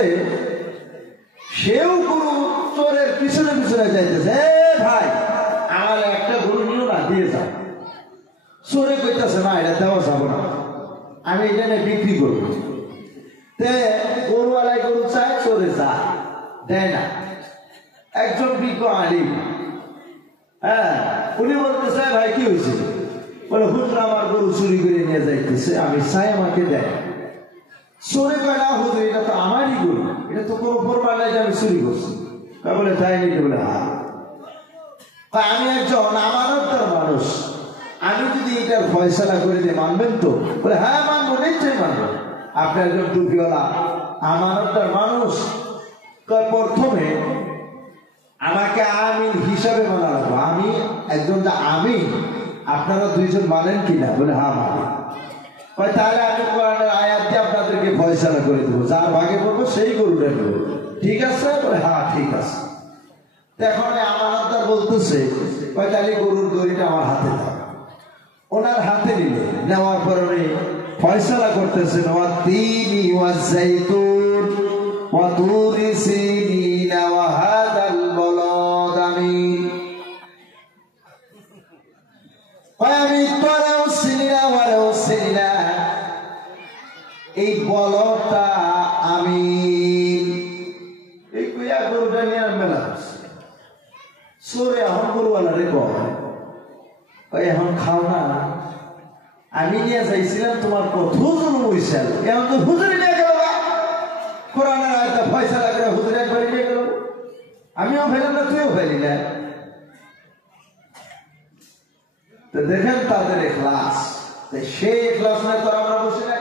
করতেছে, সেও গরু চোরের পিছনে পিছনে যাইতেছে, ভাই আমার একটা গরু নিও না, দিয়ে যাও। চোরে কইতেছে, না এটা দেওয়া যাবো না, আমি এটা নিয়ে বিক্রি করবো। তে গরুওয়ালাই গরু চায়, চোরে যায়, দেয় না। একজন বিজ্ঞ আলিম, হ্যাঁ, উনি বলতেছে, ভাই কি হয়েছে? বলে, হুজুর আমার গরু চুরি করে নিয়ে যাইতেছে, আমি চাই আমাকে দেয়। চোরে কয়, না হুজুর এটা তো আমারই গরু, এটা তো কোনো প্রমাণ নাই যে আমি চুরি করছি। বলে, তাই নাকি? বলে, হ্যাঁ। আমি একজন আমানতদার মানুষ, আমি যদি এটার ফয়সালা করে দিয়ে মানবেন তো? বলে, হ্যাঁ মানবো, নিশ্চয়ই মানবো। আপনি একজন টুপিওয়ালা আমানতদার মানুষ, প্রথমে আমাকে আমিন হিসাবে মানা রাখবো। আমি একজন যে আমিন, আপনারা দুইজন মানেন কিনা? বলে, হ্যাঁ মানেন। তাহলে আমি কোরআনের আয়াত দিয়ে আপনাদেরকে ফয়সালা করে দেবো, যার ভাগে পড়বো সেই গরুটা নেব, ঠিক আছে? বলে, হ্যাঁ ঠিক আছে। এখন আমানতদার বলতেছে, তাহলে গরুর দড়িটা আমার হাতে দাও। ওনার হাতে নিলে, নেওয়ার পর উনি ফয়সালা করতেছেন, ওয়াত-তিনি ওয়াজ-যাইতুন ওয়া তুরি সিনিন ওয়া হাযাল বালাদ আমিন। আমি তোরেও চিনি না, ওরেও চিনি না, এই বলদটা আমিন। এই কইয়া গরুটা নিয়ে মেলা চোরে এখন গরুওয়ালা রে কয়, এখন খাও না, আমি নিয়ে যাইছিলাম, তোমার কত জুলুম হইছিল, এখন তো হুজুরে নিয়ে গেল, কোরআনের আয়াতে ফয়সালা করে হুজুরে একবারে নিয়ে গেল, আমিও ফেলাম না, তুইও ফেলি না। তো দেখেন তাদের ইখলাস, সেই ইখলাস নিয়ে তো আমরা বসে না,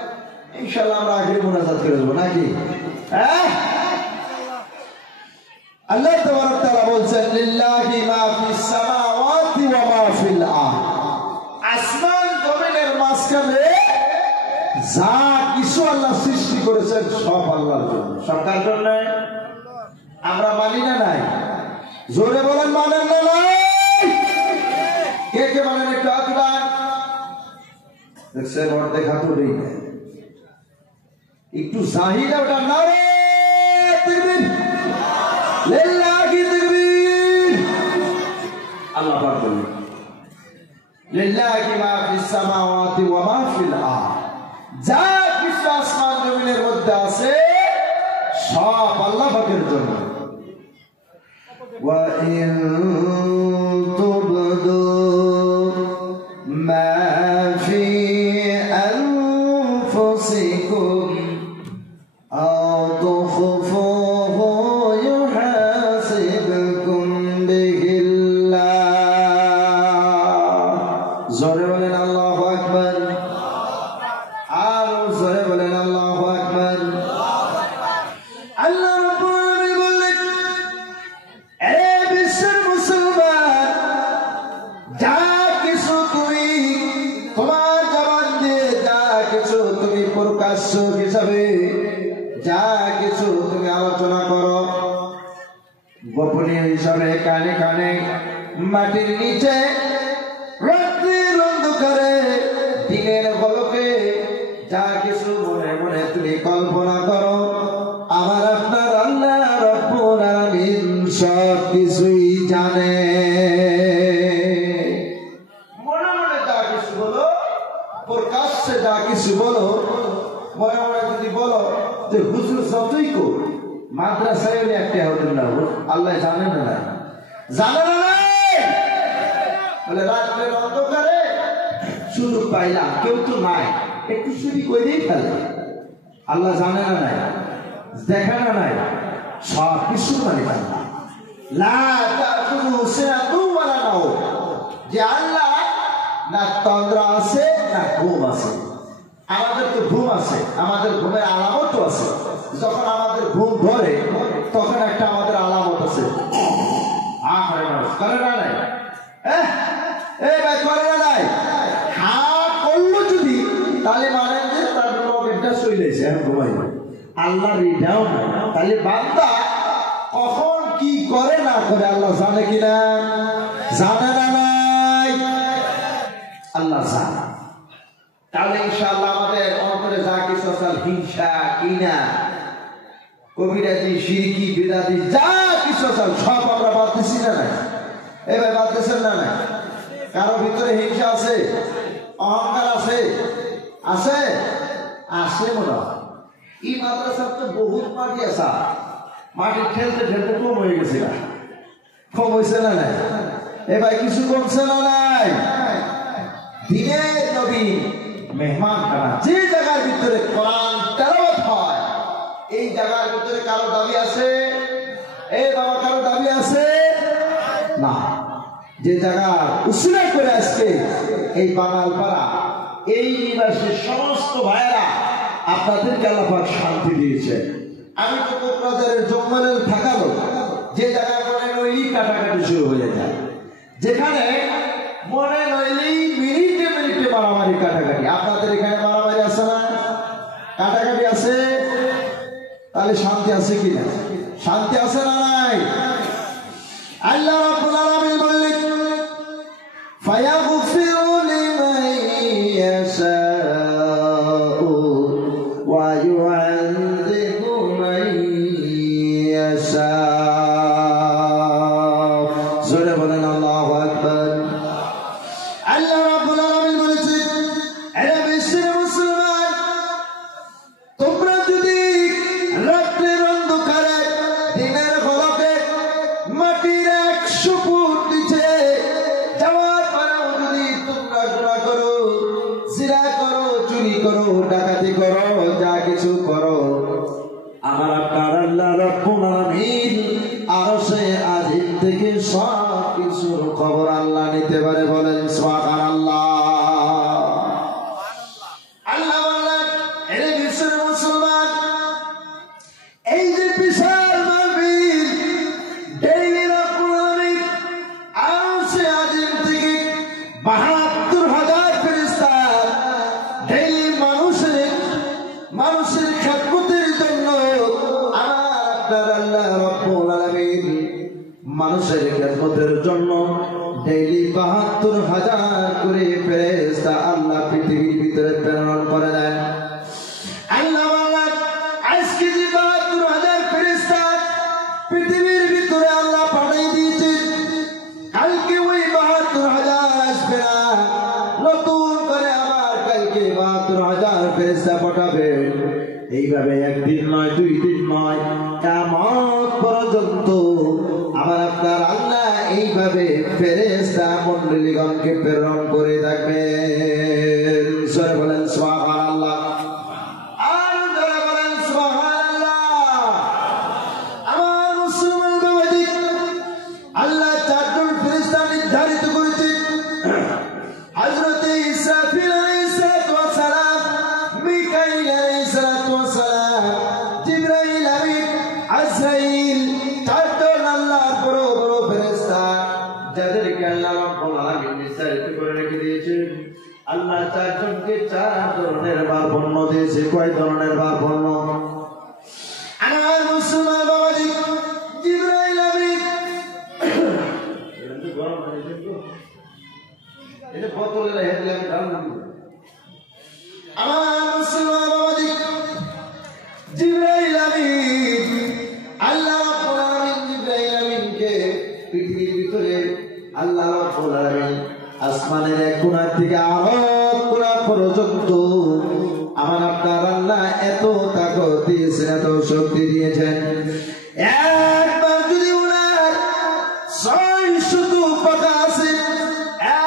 ইনশাআল্লাহ আমরা আখিরি মুনাজাত করে দেবো নাকি? আল্লাহ তাবারক ওয়া তাআলা বলছেন, লিল্লাহি মা ফিস সামাওয়াতি ওয়া মা ফিল আরদ। আসমান জমিনের মাঝখানে যা কিছু আল্লাহ সৃষ্টি করেছেন সব আল্লাহর জন্য, সরকার জন্য। আমরা মানি না নাই? জোরে বলেন, মানেন না নাই? কে কে মানেন একটু হাত উঠান। দেখছেন অর্ধেক হাত উঠেই না, একটু জাহিদা ওটা না রে তাকবীর, লিল্লাহি তাকবীর। আল্লাহ পাক বলেন, লিল্লাহি মা ফিস সামাওয়াতি ওয়া মা ফিল আরদ। যা কিছু আসমান জমিনের মধ্যে আছে সব আল্লাহ পাকের জন্য। ওয়া ইন তুবদু মা ফি আনফুসিকুম আও তুখফুহু ইউহাসিবকুম বিহিল্লাহ। জোরে বলেন আল্লাহু আকবার, আর জোরে বলেন আল্লাহু আকবার। আল্লাহ রাব্বুল আলামিন বলেন, এ বিশ্বের মুসলমান, যা কিছু তুমি তোমার জবান দিয়ে, যা কিছু তুমি প্রকাশ্য হিসাবে, যা কিছু তুমি আলোচনা করো, গোপনীয় হিসাবে কানে কানে, মাটির নিচে, রাত্রির অন্ধকারে, দিনের পলকে, যা কিছু মনে মনে তুমি কল্পনা করো, আমার আপনার আল্লাহ রাব্বুল আলামিন সব কিছুই জানে। মনে মনে যা কিছু বলো, প্রকাশ্যে যা কিছু বলো, মনে মনে যদি বলো যে হুজুর যতই কো মাদ্রাসায় হলে একটা হতেন না, আল্লাহ জানেন না? জানে না? বলে রাত্রের অন্ধকারে সুযোগ পাইলাম, কেউ তো নাই, একটু চুরি করেই ফেলে, আল্লাহ জানে না নাই? দেখে না নাই? সব কিছু মানে যে আল্লাহ না তন্দ্রা আছে না ঘুম আছে। আমাদের তো ঘুম আছে, আমাদের ঘুমের আলামতও আছে। যখন আমাদের ঘুম ধরে তখন একটা আমাদের আলামত আছে, করে না নাই? ভাই করে না নাই? হ্যাঁ করলো যদি, তাহলে মানেন যে তার রকেটটা চলেছে, এখন ঘুমাই আল্লাহ রিটাও না। তাহলে বান্দা কখন কি করে না করে আল্লাহ জানে কিনা? জানে না নাই? আল্লাহ জানে। তাহলে ইনশাআল্লাহ আমাদের অন্তরে যা কিছু আছে, হিংসা, কিনা, কবিরাজি শিরকি বিদাতি যা কিছু চাল সব আমরা বাদ দিছি না নাই? এই ভাই বাদ দিচ্ছেন না নাই? কারো ভিতরে হিংসা আছে, অহংকার আছে? আছে আছে মনে হয়। এই মাদ্রাসার তো বহুত মাটি আছে, মাটি ঠেলতে ঠেলতে কম হয়ে গেছে। কম হয়েছে না নাই? এ ভাই কিছু কমছে না নাই? দিনের নবী মেহমান খানা যে জায়গার ভিতরে কোরআন তেলাওয়াত হয়, এই জায়গার ভিতরে কারো দাবি আছে? এই বাবা কারো দাবি আছে না? যে জায়গা উসিলা করে আজকে এই বাঙালপাড়া এই নিবাসের সমস্ত ভাইয়েরা আপনাদেরকে আল্লাহ পাক শান্তি দিয়েছে। আমি তো কোকরাজারের জঙ্গলের থাকালো যে জায়গায় মনে নইলেই কাটাকাটি শুরু হয়ে যায়, যেখানে মনে নইলেই মিনিটে মিনিটে মারামারি কাটাকাটি। আপনাদের এখানে মারামারি আছে না? কাটাকাটি আছে? তাহলে শান্তি আছে কিনা? শান্তি আছে না নাই? আল্লাহ রাব্বুল আলামিন বললেন ফায়াগফিরু লিমান ইয়াশাউ ওয়া ইউআযিবু মান ইয়াশাউ। জোরে বলেন আল্লাহু আকবার। আল্লাহ রাব্বুল আলামিন বলেছেন, এরা বিশ্বের মুসলমান, তোমরা যদি রাত্রের অন্ধকারে দিনের হলকে মাটির 100 ফুট নিচে যাওয়ার পরেও যদি তোমরা গুনাহ করো, জিনা করো, চুরি করো, ডাকাতি করো, যা কিছু করো, আমার আপনার আল্লাহ রাব্বুল আলামিন আরশে আজিম থেকে সব কিছুর খবর আল্লাহ নিতে পারে। বলেন সুবহানাল্লাহ। আল্লাহ বললেন, এরে বিশ্বের মুসলমান, এই যে বিশাল মাহফিল, ডেইলি রাব্বুল আলামিন আরশে আজিম থেকে 72,000 ফেরেশতা ডেইলি মানুষের খেদমতের জন্য আমার আপনার আল্লাহ রাব্বুল আলামিন মানুষের খেদমতের জন্য ডেইলি 72,000 করে ফেরেশতা আল্লাহ পৃথিবীর ভিতরে প্রেরণ করে দেন। আল্লাহ বলেন, আজকে যে 72,000 ফেরেশতা পৃথিবীর ভিতরে আল্লাহ পাঠিয়ে দিয়েছেন, কালকে ওই 72,000 আসবে না, নতুন করে আবার কালকে 72,000 ফেরেশতা পাঠাবে। এইভাবে একদিন নয়, 2 দিন নয়, কিয়ামত পর্যন্ত আমার আপনার আল্লাহ এইভাবে ফেরেশতা মণ্ডলীগণকে প্রেরণ করে থাকবেন। জোরে বলেন সুবহানাল্লাহ। আর জোরে বলেন সুবহানাল্লাহ। আমার মুসলমান বাবাজি, আল্লাহ 4 জন ফেরেশতা নির্ধারিত করেছেন। হযরতে ইসরাফিল আলাইহিস সালাতু ওয়াস সালাম, মিকাইল আলাইহিস সালাতু ওয়াস সালাম, জিবরাইল আমিন, আজরাইল, 4 জন আল্লাহর বড় বড় ফেরেশতা যাদেরকে আল্লাহ রাব্বুল আলামিন নির্ধারিত করে রেখে দিয়েছেন। আল্লাহ 4 জনকে 4 ধরনের বারপণ্য দিয়েছে। কয় ধরনের বারপণ্য? আমার মুসলমান বাবাজি, জিবরাইল আমিন, গরম পানি দেবো, এটা বোতলে রেখে দিলাম, ঢাললাম। আমার মুসলমান বাবাজি, জিবরাইল আমিন, আল্লাহ রাব্বুল আলামিন জিবরাইল আমিনকে পৃথিবীর ভিতরে আল্লাহ রাব্বুল আলামিন আসমানের এক কোণা থেকে আরেক কোণা পর্যন্ত আমার আপনার আল্লাহ এত তাকত দিয়েছেন, এত শক্তি দিয়েছেন। একবার যদি ওনার 600 পাখা আছে,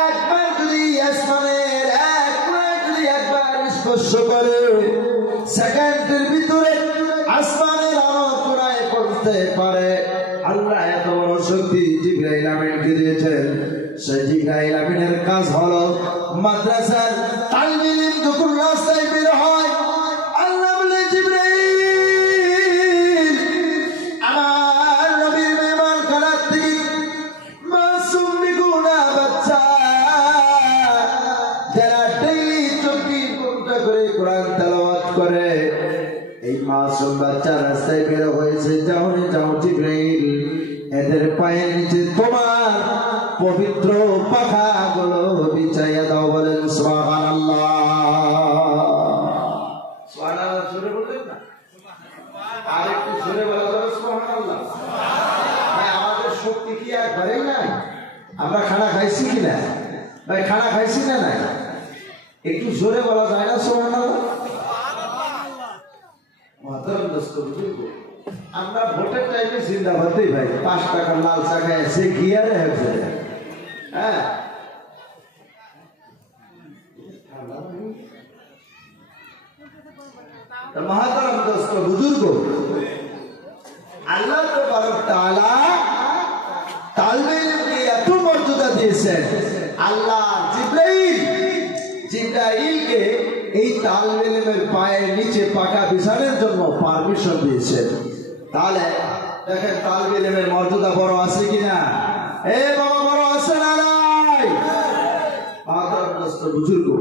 একবার যদি আসমানের এক কোণা যদি একবার স্পর্শ করে, সেকেন্ডের ভিতরে আসমানের আরো কোণায় পৌঁছতে পারে। আল্লাহ এত বড় শক্তি জিবরাইল আমিনকে দিয়েছেন। সেই জিবরাইল আমিনের কাজ হলো মাদ্রাসার তালিম ইলম যখন রাস্তায় বের হয়, আল্লাহ বলে, জিবরাইল, আমার নবীর মেহমান খানার থেকে মাসুম বিগুনা বাচ্চা যারা ডেইলি 24 ঘন্টা করে কোরআন তেলাওয়াত করে, এই মাসুম বাচ্চা রাস্তায় বের হয়েছে, যাও জিবরাইল, এদের পায়ের নিচে তোমার পবিত্র পাখাগুলো বিছাইয়া দাও। বলেন সুবহানাল্লাহ। সুবহানাল্লাহ জোরে বলবেন না? আরেকটু জোরে বলা যাবে সুবহানাল্লাহ। ভাই আমাদের শক্তি কি একবারেই নাই? আমরা খানা খাইছি কিনা ভাই? খানা খাইছি না নাই? একটু জোরে বলা যায় না সুবহানাল্লাহ? মাতার দোস্ত বুঝুন, আমরা ভোটের টাইমে জিন্দাবাদ দেই ভাই। 5 টাকা লাল চা খায় সে গিয়ারে হয়েছে। হ্যাঁ महातरम दोस्तों बुजुर्गों, अल्लाह तबारक ताला तालिबे इल्म के এত মর্যাদা দিয়েছেন। আল্লাহ জিবরাইলকে এই তালিবে ইলমের পায়ের নিচে পাকা বিছানোর জন্য পারমিশন দিয়েছেন। তাহলে দেখেন তালিবে ইলমের মর্যাদা বড় আছে কিনা? এ বাবা বড় আছে না নাই? महातरम दोस्तों बुजुर्गों,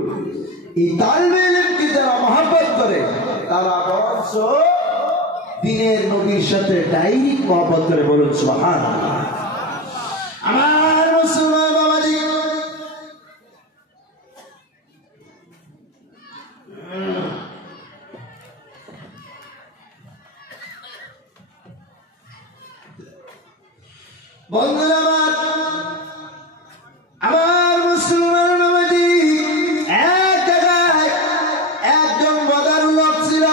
এই তালিবে ইলমকে যারা মহব্বত করে তারা বরঞ্চ দিনের নবীর সাথে ডাইরেক্ট মহব্বত করে। বলুন সুবহানাল্লাহ। আমার মুসলমান বাবাজি, বন্ধুরা আমার মুসলমান বাবাজি, এক জায়গায় একজন মদার লোক ছিল।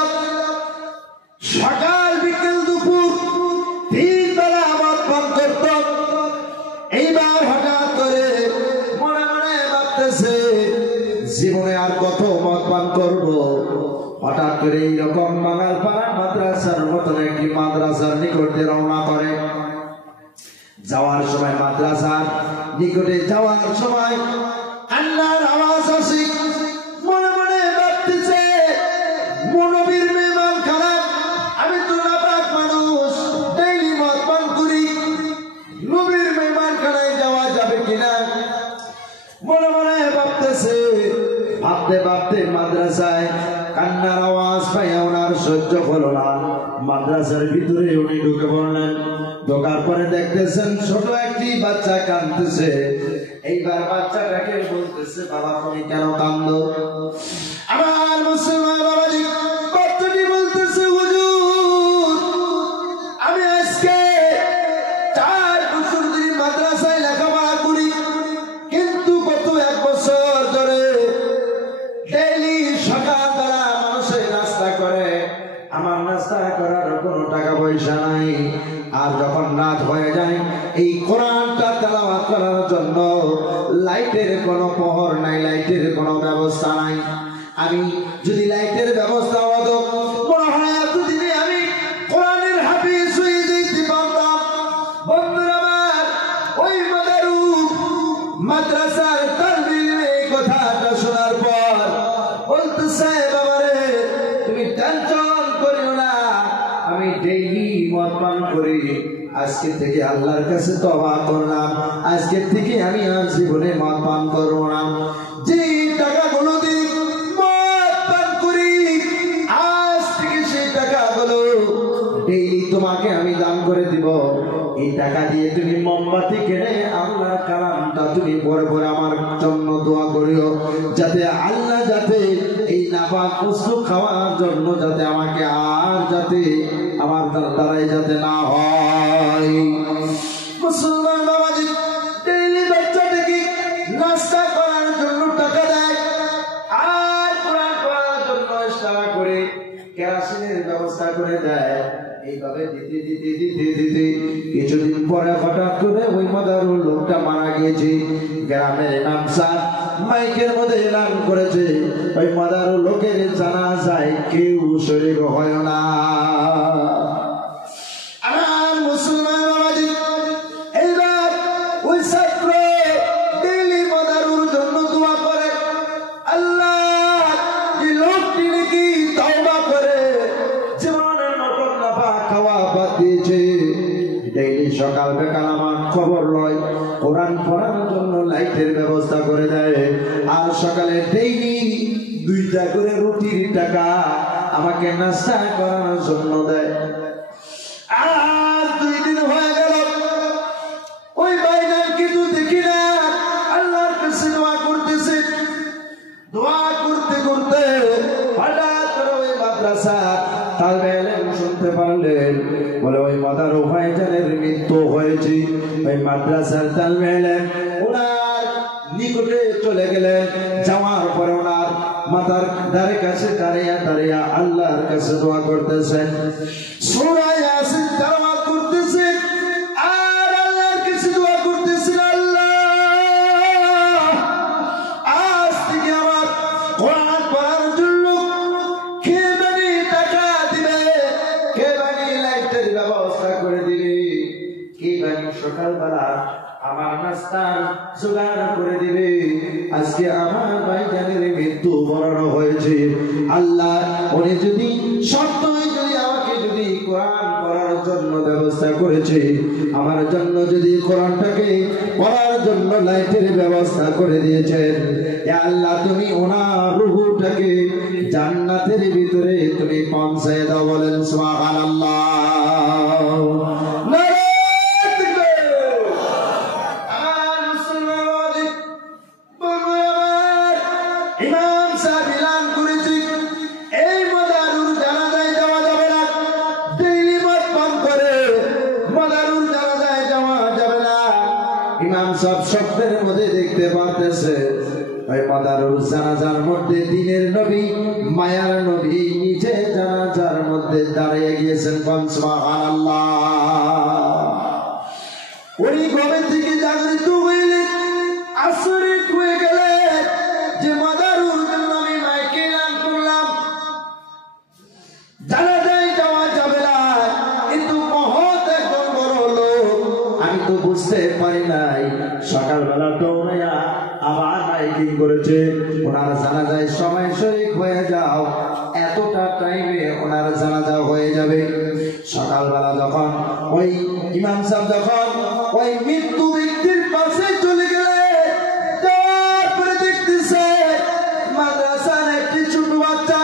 সকাল বিকেল দুপুর 3 বেলা মদ পান করত। এইবার হঠাৎ করে মনে মনে ভাবতেছে জীবনে আর কত মদ পান করবো। হঠাৎ করে এইরকম বাঙালপাড়া মাদ্রাসার মতন একটি মাদ্রাসার নিকটে রওনা করে। যাওয়ার সময় মাদ্রাসার নিকটে যাওয়ার সময় আল্লাহর আওয়াজ আসে। মনে মনে ভাবতেছে নবীর মেহমান খারাপ, আমি তো নাপাক মানুষ, ডেইলি মদ পান করি, নবীর মেহমান খানায় যাওয়া যাবে কিনা মনে মনে ভাবতেছে। ভাবতে ভাবতে মাদ্রাসায় কান্নার আওয়াজ পাই ওনার সহ্য হলো না। মাদ্রাসার ভিতরে উনি ঢুকে পড়লেন। ঢোকার পরে দেখতেছেন ছোট একটি বাচ্চা কাঁদতেছে। এইবার বাচ্চাটাকে বলতেছে, বাবা তুমি কেন কাঁদো? আমার মুসলমান বাবাজি, বাচ্চাটি বলতেছে, হুজুর আমি আজকে 4 বছর ধরে মাদ্রাসায় লেখাপড়া করি, কিন্তু গত 1 বছর ধরে ডেইলি সকালবেলা মানুষের নাস্তা করে, আমার নাস্তা করার কোনো টাকা পয়সা নাই। আর যখন রাত হয়ে যায় এই কোরআনটা তেলাওয়াত করার জন্য লাইটের কোনো প্রহর নাই, লাইটের কোনো ব্যবস্থা নাই। আমি যদি লাইটের ব্যবস্থা হতো মনে হয় এতদিনে আমি কোরআনের হাফিজ হয়ে যেতে পারতাম। বন্ধুরা আমার, ওই মাদ্রাসার তালিবে এই কথাটা শোনার পর বলতেছে, বাবারে তুমি টেনশন করিও না, আমি ডেইলি মদ পান করি, আজকে থেকে আল্লাহর কাছে তওবা করলাম, আজকে থেকে আমি আর জীবনে মদ পান করবো না। যে টাকাগুলো দিয়ে মদ পান করি আজ থেকে সেই টাকাগুলো ডেইলি তোমাকে আমি দান করে দিব। এই টাকা দিয়ে তুমি মোমবাতি কিনে আল্লাহর কালামটা তুমি পরে পরে আমার জন্য দোয়া করিও, যাতে আল্লাহ যাতে এই নাপাক বস্তু খাওয়ার জন্য যাতে আমাকে আর যাতে আমার দ্বারাই যাতে না হয়। মুসলমান বাবাজি ডেইলি বাচ্চাটাকে নাস্তা করার জন্য টাকা দেয়, আর কোরআন পড়ার জন্য ইশারা করে কেরাসিনের ব্যবস্থা করে দেয়। এইভাবে দিতে দিতে দিতে দিতে কিছুদিন পরে হঠাৎ করে ওই মাদারুল লোকটা মারা গিয়েছে। গ্রামের ইমাম সাহেব মাইকের মধ্যে এলান করেছে, ওই মাদারুল লোকের জানাজায় কেউ শরীক হয় না। আমার মুসলমান বাবাজি, এইবার ওই ছাত্র ডেইলি মাদারুর জন্য দোয়া করে, আল্লাহ এই লোকটি নাকি তওবা করে জীবনের নতুন নাফা খাওয়া বাদ দিয়েছে, ডেইলি সকাল বেকাল আমার খবর লয়, কোরআন পড়ার জন্য লাইটের ব্যবস্থা করে দেয়, আর সকালে ডেইলি 2টা করে রুটির টাকা আমাকে নাস্তা করার জন্য দেয়। আর 2 দিন হয়ে গেল ওই বাইনার কিছু দেখি না, আল্লাহর কাছে দোয়া করতেছে। দোয়া করতে করতে হঠাৎ করে ওই মাদ্রাসা তালবে ইলম শুনতে পারলেন বলে ওই মাদার ভাইজানের মৃত্যু হয়েছে। ওই মাদ্রাসার তালবে ইলম ওনার নিকটে চলে গেলেন। যাওয়ার পরে ওনার মাথার ধারে কাছে দাঁড়িয়ে দাঁড়িয়ে আল্লাহর কাছে দোয়া করতেছেন, সূরা ইয়াসিন তেলাওয়াত করতেছেন আর আল্লাহর কাছে দোয়া করতেছেন, আল্লাহ আজ থেকে আমার কোরআন পড়ার জন্য কে জানি টাকা দিবে, কে জানি লাইটের ব্যবস্থা করে দিবে, কে জানি সকালবেলা আমার নাস্তার জোগাড় করে দিবে। আজকে আমার ভাইজানের মৃত্যু বরণ হয়েছে। আল্লাহ উনি যদি সত্যই যদি আমাকে যদি কোরআন পড়ার জন্য ব্যবস্থা করেছে, আমার জন্য যদি কোরআনটাকে পড়ার জন্য লাইটের ব্যবস্থা করে দিয়েছেন, হে আল্লাহ তুমি ওনার রূহটাকে জান্নাতের ভিতরে তুমি পৌঁছায় দাও। বলেন সুবহানাল্লাহ। ইমাম সাহেব এলান করেছে এই মাদারুর জানাজায় যাওয়া যাবে না, ডেইলি মদ পান করে মাদারুর জানাজায় যাওয়া যাবে না। ইমাম সাহেব স্বপ্নের মধ্যে দেখতে পারতেছে ওই মাদারুর জানাজার মধ্যে দিনের নবী মায়ার নবী নিজে জানাজার মধ্যে দাঁড়িয়ে গিয়েছেন। সুবহানাল্লাহ। উনি ঘুম থেকে জাগরিত হইলেন, আশ্চর্য হয়ে গেলেন যে মাদারুর জন্য আমি মাইকে এলান করলাম জানাজায় যাওয়া যাবে না, কিন্তু মহৎ একজন বড় লোক, আমি তো বুঝতে পারি নাই। সকালবেলা দৌড়াইয়া আবার মাইকিং করেছে ওনার জানাজায় সময় শরীক হয়ে যাও, এতটা টাইমে ওনার জানাজা হয়ে যাবে। সকালবেলা যখন ওই ইমাম সাহেব যখন ওই মৃত্যু ব্যক্তির পাশে চলে গেলে, তারপরে দেখতেছে মাদ্রাসার একটি ছোট বাচ্চা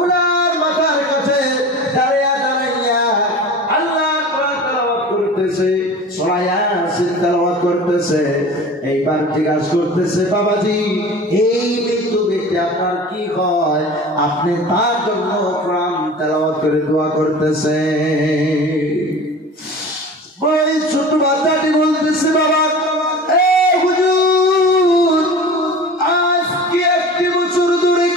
ওনার মাথার কাছে দাঁড়িয়ে দাঁড়াইয়া আল্লাহ কোরআন তেলাওয়াত করতেছে, সূরা ইয়াসিন তেলাওয়াত করতেছে। এইবার জিজ্ঞাসা করতেছে, বাবাজি এই মৃত্যু ব্যক্তি আপনার কি হয়, আপনি তার জন্য কোরআন তেলাওয়াত করে দোয়া করতেছে। ওই ছোট বাচ্চাটি বলতেছে, বাবা হুজুর আজ কি একটি বছর ধরে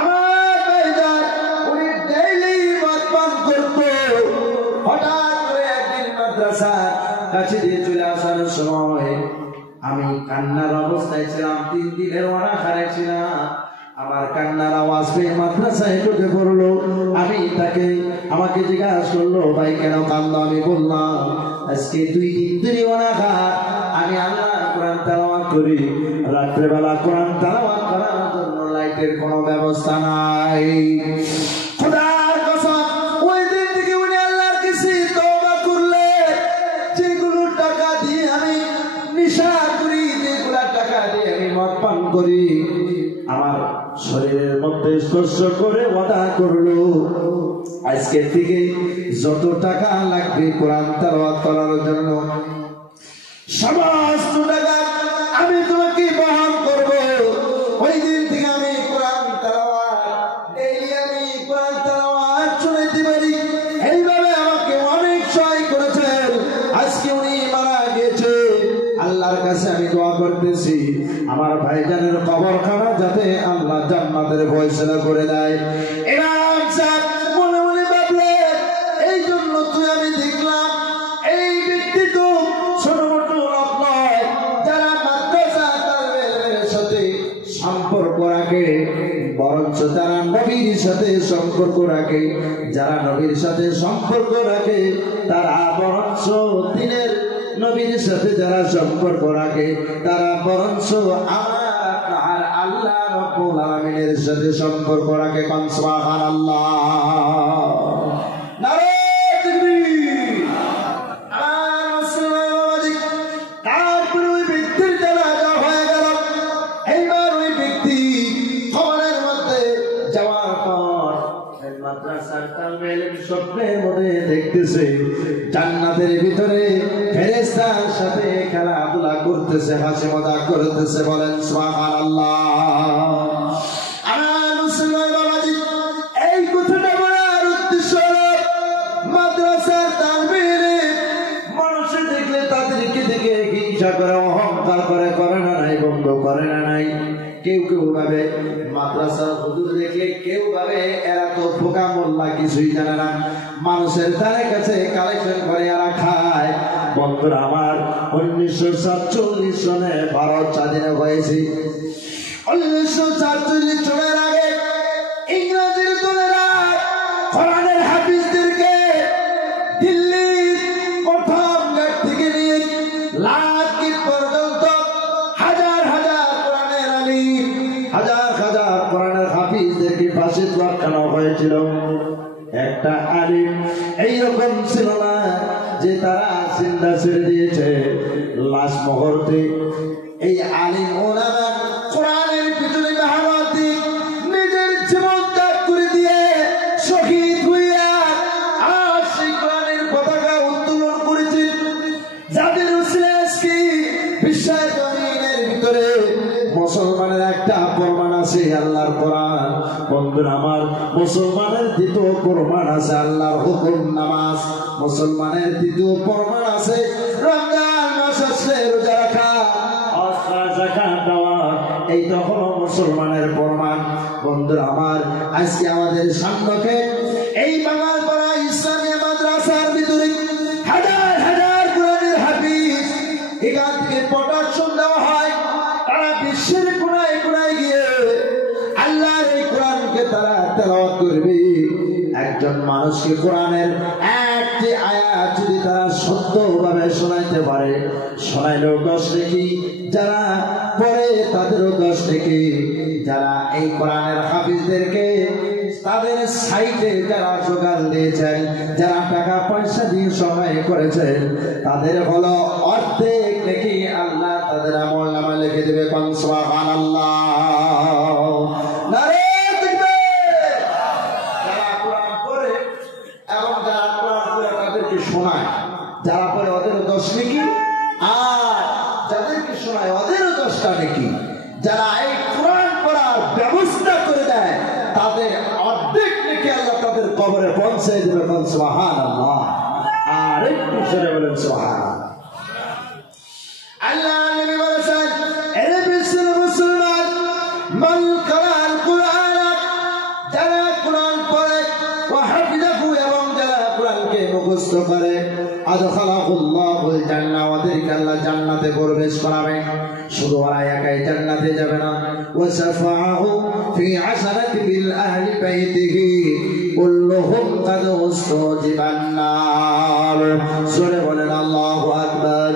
আমার ভাইজান উনি ডেইলি মদ পান করতো, হঠাৎ করে একদিন মাদ্রাসার কাছে দিয়ে চলে আসার সময় আমি কান্নার অবস্থায় ছিলাম, 3 দিনের ওরা হারাইছিলাম। আমার কান্নার আওয়াজ পেয়ে মাদ্রাসায় ঢুকে পড়লো। আমি তাকে আমাকে জিজ্ঞাসা করলো, ভাই কেন কান্দ? আমি বললাম আজকে 2 দিন ধরে ওরা আমি আল্লাহর কোরআন তেলাওয়াত করি, রাত্রেবেলা কোরআন তেলাওয়াত করার জন্য লাইটের কোনো ব্যবস্থা নাই। খোদার কসম ওই দিন থেকে উনি আল্লাহর কাছে তওবা করলে, যেগুলো টাকা দিয়ে আমি নেশা করি, যেগুলো টাকা দিয়ে আমি মদ পান করি, আমার শরীরের মধ্যে স্পর্শ করে ওয়াদা করলো আজকে থেকে যত টাকা লাগবে কোরআন তেলাওয়াত করার জন্য সমস্ত টাকা আমি তোমাকে বহন করব। ওই দিন থেকে আমি কোরআন তেলাওয়াত ডেইলি আমি কোরআন তেলাওয়াত শুনতে পারি। এইভাবে আমাকে অনেক সহায় করেছেন। আজকে উনি মারা গিয়েছে, আল্লাহর কাছে আমি দোয়া করতেছি আমার ভাইজানের কবরখানা যাতে আল্লাহ জান্নাতের ফয়সালা করে দেয়। ইমাম সাহেব মনে মনে ভাবলেন, এই জন্য তুই আমি দেখলাম এই ব্যক্তি তো ছোট মোটো লোক নয়, যারা মাদ্রাসা তালবে ইলমের সাথে সম্পর্ক রাখে, বরঞ্চ যারা নবীর সাথে সম্পর্ক রাখে, যারা নবীর সাথে সম্পর্ক রাখে তারা বরঞ্চ দিনের নবীর সাথে যারা সম্পর্ক রাখে তারা বরঞ্চ আর আল্লাহ রাব্বুল আলামিনের সাথে সম্পর্ক রাখে। সুবহানাল্লাহ। নারে তাকবীর। তারপরে ওই ব্যক্তির জানাজা হয়ে গেল। এইবার ওই ব্যক্তি কবরের মধ্যে যাওয়ার পর মাদ্রাসার তালবে ইলম স্বপ্নের মধ্যে দেখতেছে জান্নাতের ভিতরে ফেরেশতার সাথে খেলাধুলা করতেছে, হাসি মজাক করতেছে। বলেন সুবহানাল্লাহ। আমার মুসলমান বাবাজি, এই কথাটা বলার উদ্দেশ্য হলো মাদ্রাসার তালবিরে মানুষে দেখলে তাদেরকে দেখে হিংসা করে, অহংকার করে, করে না নাই, বন্ধ করে না নাই। কেউ কেউ ভাবে মাদ্রাসার হুজুর দেখলে কেউ ভাবে এরা তো বোকা মোল্লা, কিছুই জানে না, মানুষের ধারে কাছে কালেকশন করে এরা খায়। বন্ধুরা আমার, 1947 সনে ভারত স্বাধীন হয়েছে। 1947 সনের আগে ইংরেজের দলেরা কোরআনের হাফিজদেরকে দিল্লির প্রথম গেট থেকে নিয়ে লাকি পর্যন্ত হাজার হাজার কোরআনের আলিম, হাজার হাজার কোরআনের হাফিজদেরকে ফাঁসি লটকানো হয়েছিল। একটা আলিম এইরকম ছিল না যে তারা চিন্তা ছেড়ে দিয়েছে লাশ মুহূর্তে। এই আলিম ওলামা কোরআনের পিছনে মেহনত দিয়ে নিজের জীবন ত্যাগ করে দিয়ে শহীদ হইয়া আর সেই কোরআনের পতাকা উত্তোলন করেছে, যাদের উসিলাকে বিশ্বের জমিনের ভিতরে মুসলমানের একটা প্রমাণ আছে আল্লাহর কোরআন। বন্ধুরা আমার, মুসলমানের দ্বিতীয় প্রমাণ আছে আল্লাহর হুকুম নামাজ। মুসলমানের দ্বিতীয় প্রমাণ আছে রমজান মাস আসলে রোজা রাখা, যাকাত দেওয়া। এইটা হলো মুসলমানের প্রমাণ। বন্ধুরা আমার, আজকে আমাদের সামনে এই বাঙালপাড়া ইসলামিয়া মাদ্রাসার ভিতরে হাজার হাজার কোরআনের হাফিজ, এখান থেকে প্রোডাকশন দেওয়া হয়। তারা বিশ্বের কোনায় কোনায় গিয়ে আল্লাহর এই কোরআনকে তারা তেলাওয়াত করবে। একজন মানুষকে কোরআনের একটি আয়াত যদি তারা সত্যভাবে শোনাইতে পারে, শোনাইলেও 10 নেকি, যারা পড়ে তাদেরও 10 নেকি। যারা এই কোরআনের হাফিজদেরকে তাদের সাইটে যারা জোগাড় দিয়েছেন, যারা টাকা পয়সা দিয়ে সহায় করেছেন, তাদের হলো অর্ধেক নেকি আল্লাহ তাদের আমলনামায় লিখে দেবে। কোন সুবহানাল্লাহ। নারে তাকবীর। যারা কোরআন পড়ে এবং যারা কোরআন পড়ে তাদেরকে শোনায়, যারা পড়ে ওদেরও 10 নেকি, আর যাদেরকে শোনায় ওদেরও 10টা নেকি। যারা এই কোরআন পড়ার ব্যবস্থা করে দেয় তাদের অর্ধেক নেকি আল্লাহ তাদের কবরে পৌঁছে দেবে। কোন সুবহানাল্লাহ। আর একটু জোরে বলেন সুবহানাল্লাহ। আল্লাহ নবী বলেছেন, এ বিশ্বের মুসলমান, মান কারাল কুরআন, যারা কোরআন পড়ে ওয়া হাফিজাহু, এবং যারা কোরআনকে মুখস্থ করে, আদখালাহুল্লাহুল জান্নাহ, ওদেরকে আল্লাহ জান্নাতে প্রবেশ করাবেন। শুধু ওরা একাই জান্নাতে যাবে না, ওয়া শাফাআহু ফি আশরাতি বিল আহলি বাইতিহি কুল্লুহুম কাদ উসজিবান নার। জোরে বলেন আল্লাহু আকবার।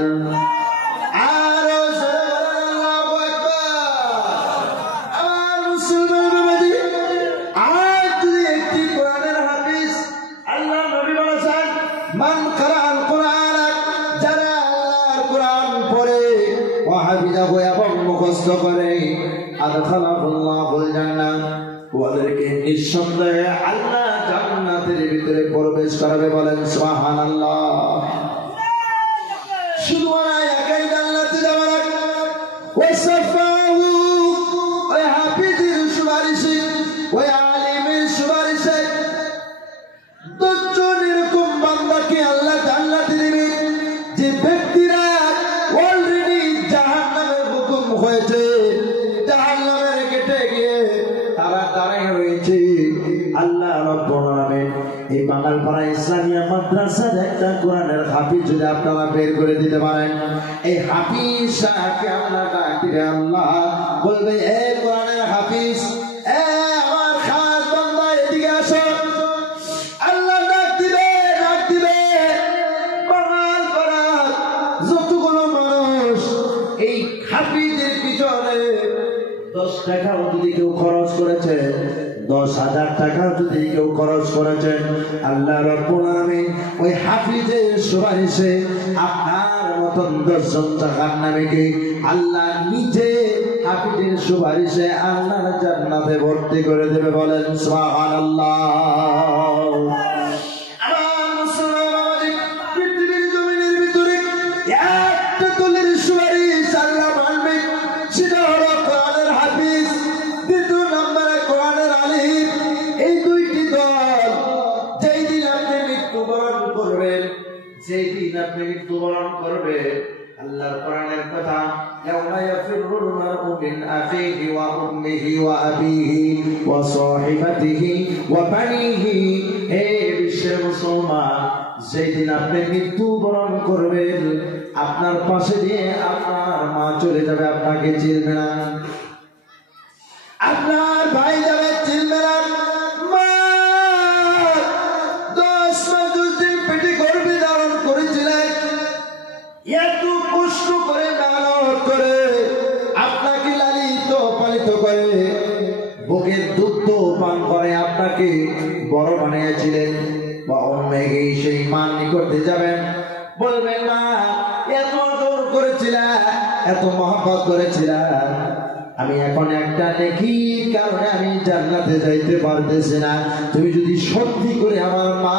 মান কারাল কুরআন, যারা আল্লাহর কোরআন পড়ে ওয়া হাফিজাহু এবং মুখস্থ করে, আদখালাহুল্লাহুল জান্নাহ, ওদেরকে নিঃসন্দেহে আল্লাহ জান্নাতের ভিতরে প্রবেশ করাবে। বলেন সুবহানাল্লাহ। শুধু ওরা একাই জান্নাতে যাবে না, ওয়া শাফাহু, ওই হাফিজের সুপারিশে, ওই আলিমের সুপারিশে 10 জন এরকম বান্দাকে আল্লাহ জান্নাতে দিবে, যে ব্যক্তিরা অলরেডি জাহান্নামের হুকুম হয়েছে, জাহান্নামের গেটে গিয়ে তারা দাঁড়িয়ে রয়েছে। আল্লাহ রাব্বুল আলামিন এই বাঙালপাড়া ইসলামিয়া মাদ্রাসার একটা কোরআনের হাফিজ যদি আপনারা বের করে দিতে পারেন, এই হাফিজ সাহেবকে আল্লাহ ডাক দিবে। আল্লাহ বলবে, এ কোরআনের হাফিজ, এ আমার খাস বান্দা, এদিকে আসো। আল্লাহ ডাক দিবে, ডাক দিবে। বাঙালপাড়ার যতগুলো মানুষ এই হাফিজের পিছনে 10 টাকাও যদি কেউ খরচ করেছে, 10,000 টাকা যদি কেউ খরচ করেছেন, আল্লাহ রাব্বুল আলামিন ওই হাফিজের সুপারিশে আপনার মতন 10 জন জাহান্নামীকে আল্লাহ নিজে হাফিজের সুপারিশে আল্লাহর জান্নাতে ভর্তি করে দেবে। বলেন সুবহানাল্লাহ। আমার মুসলমান, পৃথিবীর জমিনের ভিতরে একটা দলের সুপারিশ আল্লাহ মানবে, সেটা হলো কোরআনের হাফিজ। দ্বিতীয় নম্বরে কোরআনের আলিম। এই দুইটি দল যেই দিন আপনি মৃত্যুবরণ করবেন করবেন, যেদিন আপনি মৃত্যুবরণ করবে। আল্লাহর কোরআনের কথা, ইয়াউমা ইয়াফিরুল মারউ মিন আখিহি ওয়া উম্মিহি ওয়া আবিহি ওয়া সাহিবাতিহি ওয়া বানিহি। হে বিশ্বের মুসলমান, যেদিন আপনি মৃত্যুবরণ করবেন, আপনার পাশে দিয়ে আপনার মা চলে যাবে, আপনাকে চিনবে না। আপনার ভাই যাবে, চিনবে না। মা 10 মাস 10 দিন পেটে গর্ভে ধারণ করেছিলেন, এত কষ্ট করে মেহনত করে আপনাকে লালিত পালিত করে, বুকের দুধ পান করে আপনাকে বড় বানিয়েছিলেন। বা অন্যকে সেই মান নিকটে যাবেন, বলবেন মা এত আদর করেছিলেন, এত মহব্বত করেছিলেন, আমি এখন একটা নেকির কারণে আমি জান্নাতে যাইতে পারতেছি না। তুমি যদি সত্যি করে আমার মা